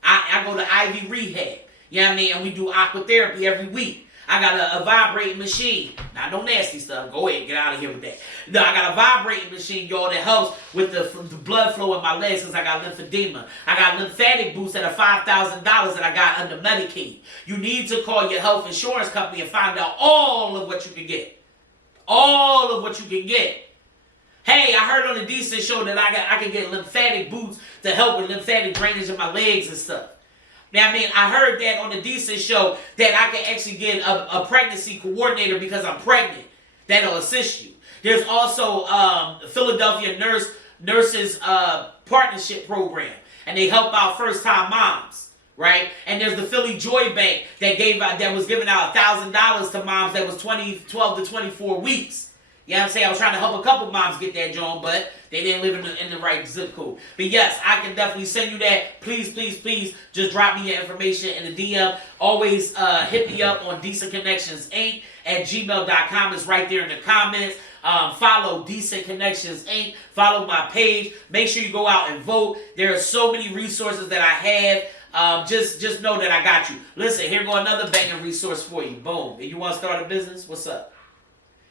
I go to Ivy Rehab. You know what I mean? And we do aquatherapy every week. I got a vibrating machine. Now, no nasty stuff. Go ahead. Get out of here with that. No, I got a vibrating machine, y'all, that helps with the blood flow in my legs because I got lymphedema. I got lymphatic boosts that are $5,000 that I got under Medicaid. You need to call your health insurance company and find out all of what you can get. All of what you can get. Hey, I heard on the Decent Show that I can get lymphatic boosts to help with lymphatic drainage in my legs and stuff. Now, I mean, I heard that on the Decent Show that I can actually get a pregnancy coordinator because I'm pregnant. That'll assist you. There's also Philadelphia Nurses Partnership Program, and they help out first-time moms, right? And there's the Philly Joy Bank that was giving out $1,000 to moms that was 12 to 24 weeks. You know what I'm saying? I was trying to help a couple moms get that joint, but they didn't live in the right zip code. But yes, I can definitely send you that. Please, please, please, just drop me your information in the DM. Always hit me up on Decent Connections Inc. at gmail.com. It's right there in the comments. Follow Decent Connections Inc. Follow my page. Make sure you go out and vote. There are so many resources that I have. Just know that I got you. Listen, here go another banging resource for you. Boom. If you want to start a business, what's up?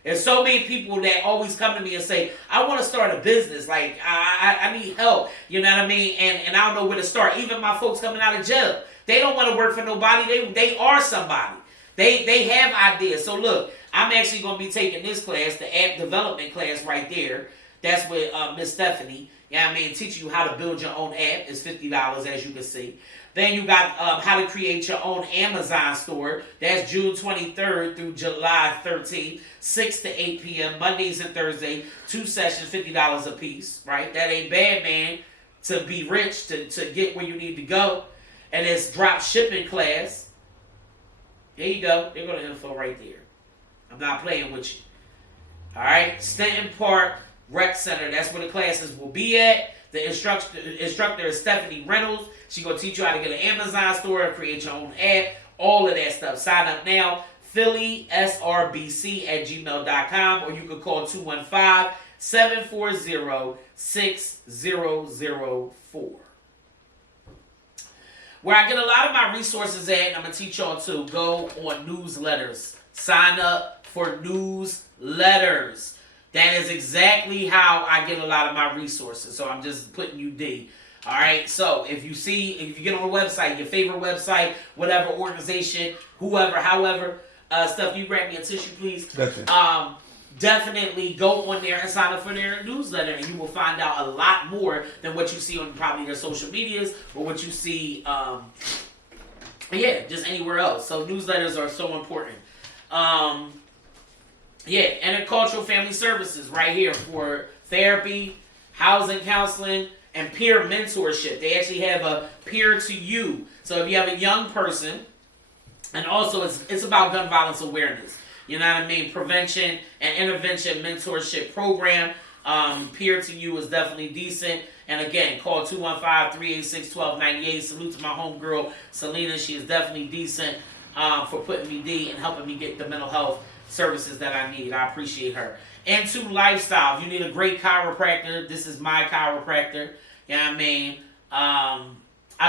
There's so many people that always come to me and say, I want to start a business. Like, I need help. You know what I mean? And I don't know where to start. Even my folks coming out of jail, they don't want to work for nobody. They are somebody. They have ideas. So look, I'm actually going to be taking this class, the app development class right there. That's with Miss Stephanie. You know what I mean? Teach you how to build your own app. It's $50, as you can see. Then you got how to create your own Amazon store. That's June 23rd through July 13th, 6 to 8 p.m., Mondays and Thursdays, 2 sessions, $50 a piece, right? That ain't bad, man, to be rich, to get where you need to go. And it's drop shipping class. There you go. There go the info right there. I'm not playing with you. All right? Stanton Park Rec Center. That's where the classes will be at. The instructor is Stephanie Reynolds. She's going to teach you how to get an Amazon store, create your own app, all of that stuff. Sign up now, phillysrbc@gmail.com, or you can call 215-740-6004. Where I get a lot of my resources at, and I'm going to teach y'all to go on newsletters. Sign up for newsletters. That is exactly how I get a lot of my resources. So I'm just putting you D. All right. So if you get on a website, your favorite website, whatever organization, whoever, however, stuff, you grab me a tissue, please. Gotcha. Definitely go on there and sign up for their newsletter, and you will find out a lot more than what you see on probably their social medias or what you see, just anywhere else. So newsletters are so important. Intercultural Family Services right here for therapy, housing counseling, and peer mentorship. They actually have a peer to you. So if you have a young person, and also it's about gun violence awareness. You know what I mean? Prevention and intervention mentorship program. Peer to you is definitely decent. And again, call 215-386-1298. Salute to my homegirl, Selena. She is definitely decent for putting me D and helping me get the mental health services that I need. I appreciate her. Into Lifestyle. If you need a great chiropractor, this is my chiropractor. You know what I mean? I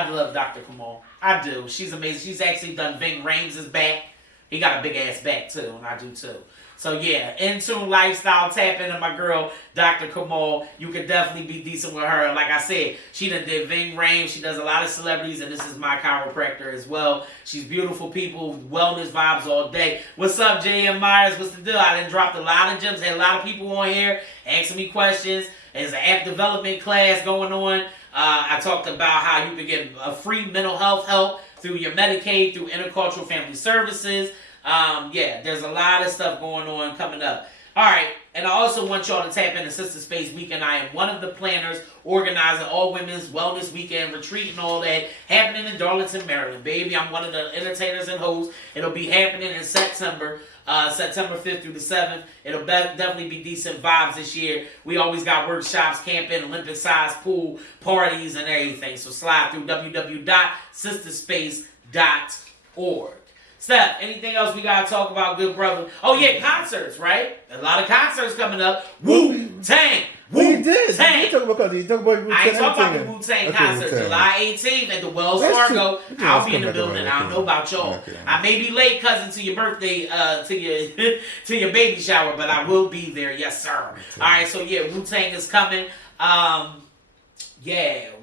love Dr. Kamal. I do. She's amazing. She's actually done Ving Rhames' back. He got a big ass back too, and I do too. So yeah, Intune Lifestyle, tap into my girl, Dr. Kamal. You can definitely be decent with her. Like I said, she done did Ving Rhames. She does a lot of celebrities, and this is my chiropractor as well. She's beautiful people, wellness vibes all day. What's up, J.M. Myers? What's the deal? I done dropped a lot of gems. Had a lot of people on here asking me questions. There's an app development class going on. I talked about how you can get a free mental health help through your Medicaid, through Intercultural Family Services. There's a lot of stuff going on coming up. All right, and I also want y'all to tap into Sister Space Weekend. I am one of the planners organizing All Women's Wellness Weekend Retreat and all that happening in Darlington, Maryland. Baby, I'm one of the entertainers and hosts. It'll be happening in September 5th through the 7th. It'll definitely be decent vibes this year. We always got workshops, camping, Olympic-sized pool, parties, and everything. So slide through www.sisterspace.org. Steph, anything else we gotta talk about, good brother? Oh yeah, concerts, right? A lot of concerts coming up. Wu-Tang! Wu-Tang! You talk about Wu-Tang. I ain't talking about the Wu-Tang concert. Wu-Tang. July 18th at the Wells That's Fargo. true. I'll be in the building. I don't know about y'all. Okay. I may be late, cousin, to your birthday, to your baby shower, but I will be there. Yes, sir. All right, so yeah, Wu-Tang is coming.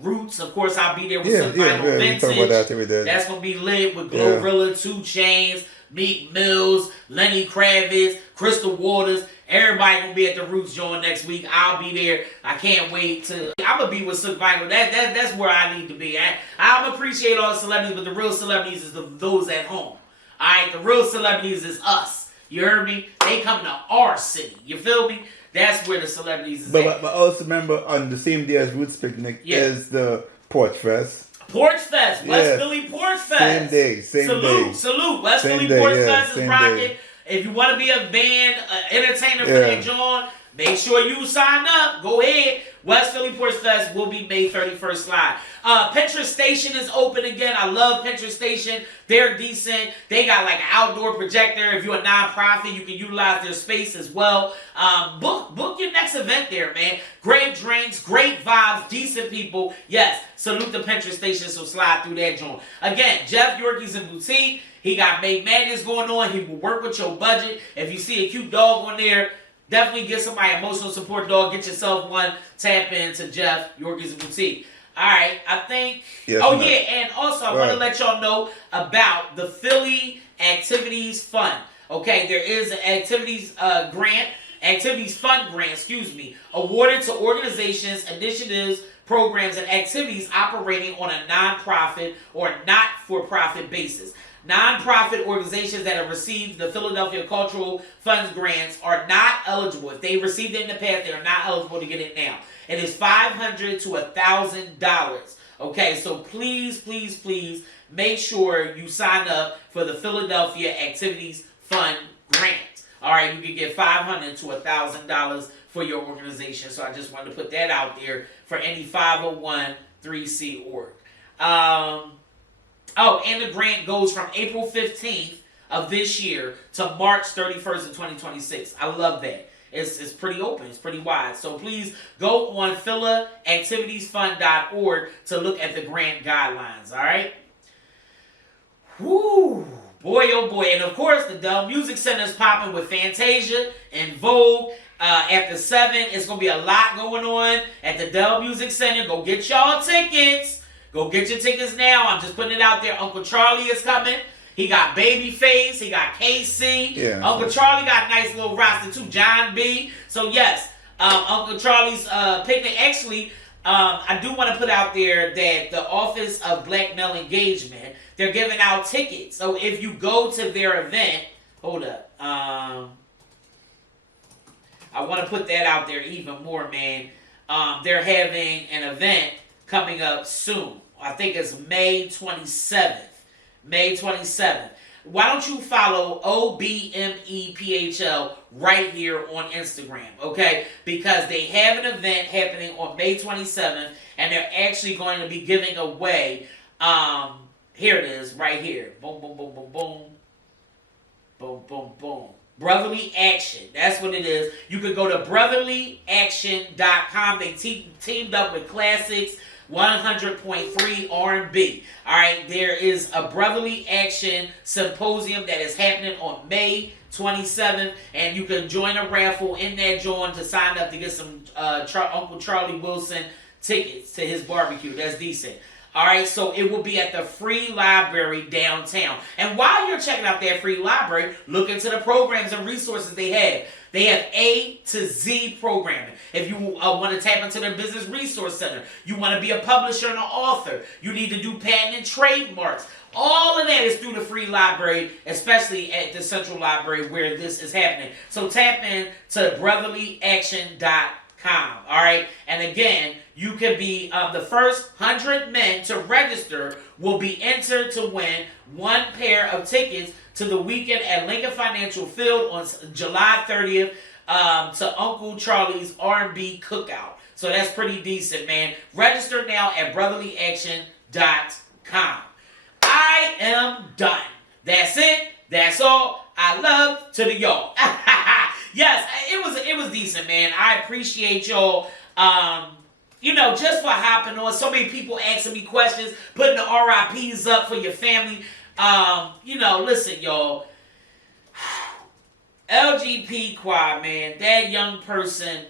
Roots, of course, I'll be there with some vinyl vintage. About that every day. That's gonna be lit with Glorilla, 2 Chainz, Meek Mills, Lenny Kravitz, Crystal Waters. Everybody gonna be at the Roots joint next week. I'll be there. I can't wait to. I'm gonna be with Silk Vinyl. That's where I need to be. I appreciate all the celebrities, but the real celebrities is those at home. All right, the real celebrities is us. You heard me? They come to our city. You feel me? That's where the celebrities is at. But also remember, on the same day as Roots Picnic is the Porch Fest. Porch Fest, West Philly Porch Fest. Same day. Salute. West Same Philly day, Porch Fest is rocking. day. If you want to be a band, entertainer for that joint, make sure you sign up. Go ahead. West Philly Porch Fest will be May 31st slide. Pinterest Station is open again. I love Pinterest Station. They're decent. They got like an outdoor projector. If you're a nonprofit, you can utilize their space as well. Book your next event there, man. Great drinks, great vibes, decent people. Yes, salute the Pinterest Station, so slide through that joint. Again, Jeff Yorkies and Boutique. He got Make Madness going on. He will work with your budget. If you see a cute dog on there, definitely get somebody emotional support dog. Get yourself one. Tap into Jeff Yorkie's Boutique. All right, I think. Yes, oh ma'am. yeah, and also I want to let y'all know about the Philly Activities Fund. Okay, there is an activities fund grant, awarded to organizations, initiatives, programs, and activities operating on a nonprofit or not-for-profit basis. Nonprofit organizations that have received the Philadelphia Cultural Funds grants are not eligible. If they received it in the past, they are not eligible to get it now. It is $500 to $1,000. Okay, so please, please, please make sure you sign up for the Philadelphia Activities Fund grant. All right, you can get $500 to $1,000 for your organization. So I just wanted to put that out there for any 501(c) org. And the grant goes from April 15th of this year to March 31st of 2026. I love that. It's pretty open. It's pretty wide. So please go on philaactivitiesfund.org to look at the grant guidelines. All right? Woo! Boy, oh boy. And of course, the Dell Music Center is popping with Fantasia and Vogue. After 7, it's going to be a lot going on at the Dell Music Center. Go get y'all tickets. Go get your tickets now. I'm just putting it out there. Uncle Charlie is coming. He got Babyface. He got KC. Yeah, Uncle Charlie got a nice little roster too. John B. So yes, Uncle Charlie's picnic. Actually, I do want to put out there that the Office of Black Male Engagement, they're giving out tickets. So if you go to their event, hold up. I want to put that out there even more, man. They're having an event coming up soon. I think it's May 27th. May 27th. Why don't you follow OBMEPHL right here on Instagram, okay? Because they have an event happening on May 27th, and they're actually going to be giving away, here it is, right here. Boom, boom, boom, boom, boom. Boom, boom, boom. Brotherly Action. That's what it is. You could go to brotherlyaction.com. They teamed up with Classics 100.3 R&B. All right, there is a Brotherly Action Symposium that is happening on May 27th, and you can join a raffle in that joint to sign up to get some Uncle Charlie Wilson tickets to his barbecue. That's decent. All right, so it will be at the Free Library downtown. And while you're checking out that free library, look into the programs and resources they have. They have A to Z programming. If you want to tap into their Business Resource Center, you want to be a publisher and an author, you need to do patent and trademarks. All of that is through the free library, especially at the Central Library where this is happening. So tap in to brotherlyaction.com. All right, and again, you can be the first 100 men to register will be entered to win one pair of tickets to the weekend at Lincoln Financial Field on July 30th to Uncle Charlie's R&B Cookout. So that's pretty decent, man. Register now at brotherlyaction.com. I am done. That's it. That's all. I love to the y'all. Yes, it was decent, man. I appreciate y'all. Just for hopping on. So many people asking me questions, putting the RIPs up for your family. Listen, y'all. LGP Quad, man. That young person,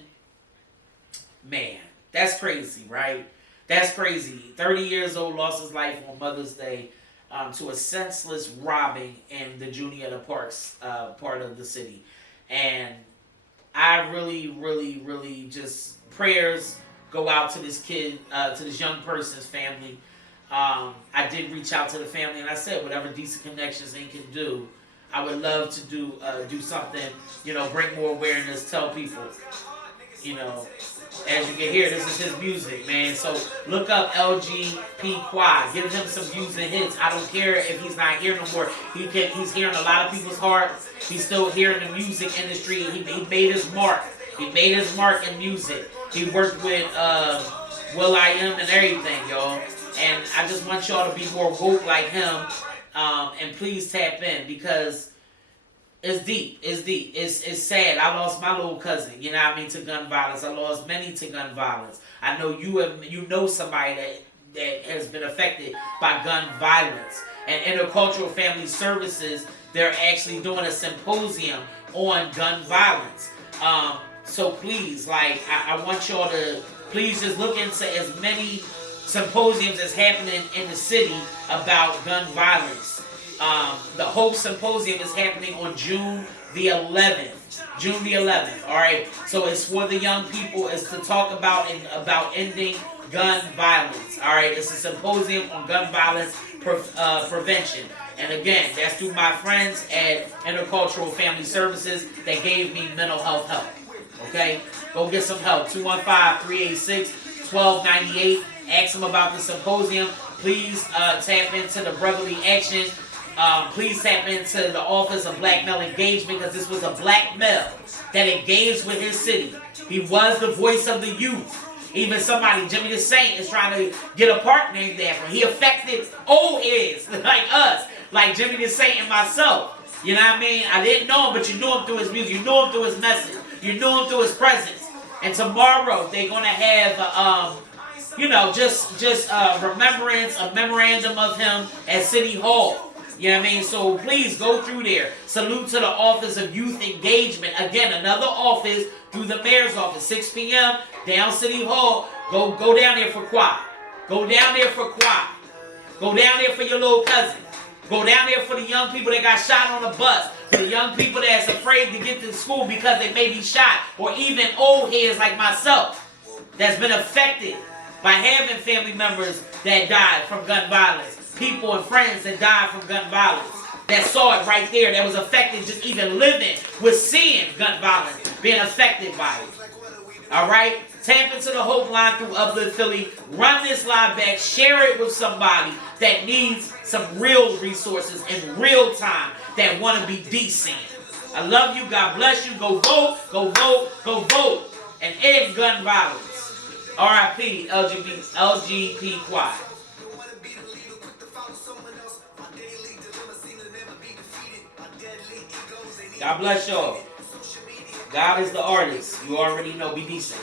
man, that's crazy, right? That's crazy. 30 years old, lost his life on Mother's Day to a senseless robbing in the Juniata Parks part of the city. And I really, really, really just prayers go out to this kid, to this young person's family. I did reach out to the family and I said, whatever Decent Connections Inc. can do, I would love to do something, bring more awareness, tell people, as you can hear, this is his music, man. So look up LGP Quad. Give him some views and hits. I don't care if he's not here no more. He's hearing a lot of people's hearts. He's still here in the music industry. He made his mark. He made his mark in music. He worked with will.i.am and everything, y'all. And I just want y'all to be more woke like him. And please tap in because it's deep. It's deep. It's sad. I lost my little cousin, to gun violence. I lost many to gun violence. I know you know somebody that that has been affected by gun violence. And Intercultural Family Services, they're actually doing a symposium on gun violence. So please, like, I want y'all to please just look into as many symposiums as happening in the city about gun violence. The Hope Symposium is happening on June the 11th. June the 11th. All right. So it's for the young people. It's to talk about ending gun violence. All right. It's a symposium on gun violence prevention. And again, that's through my friends at Intercultural Family Services that gave me mental health help. Okay? Go get some help. 215-386-1298. Ask them about the symposium. Please tap into the Brotherly Action. Please tap into the Office of Black Male Engagement, because this was a black male that engaged with his city. He was the voice of the youth. Even somebody, Jimmy the Saint, is trying to get a park named after him. He affected old heads like us, like Jimmy the Saint and myself. You know what I mean? I didn't know him, but you knew him through his music. You knew him through his message. You knew him through his presence. And tomorrow they're gonna have, just remembrance, a memorandum of him at City Hall. You know what I mean? So please go through there. Salute to the Office of Youth Engagement. Again, another office through the mayor's office. 6 p.m. down City Hall. Go down there for choir. Go down there for choir. Go down there for your little cousin. Go down there for the young people that got shot on the bus. For the young people that's afraid to get to school because they may be shot. Or even old heads like myself that's been affected by having family members that died from gun violence. People and friends that died from gun violence, that saw it right there, that was affected just even living with seeing gun violence, being affected by it. All right? Tap into the Hope line through Uplift Philly. Run this live back. Share it with somebody that needs some real resources in real time that want to be decent. I love you. God bless you. Go vote. Go vote. Go vote. And end gun violence. R.I.P. LGP Quiet. God bless y'all. God is the artist. You already know. Be decent.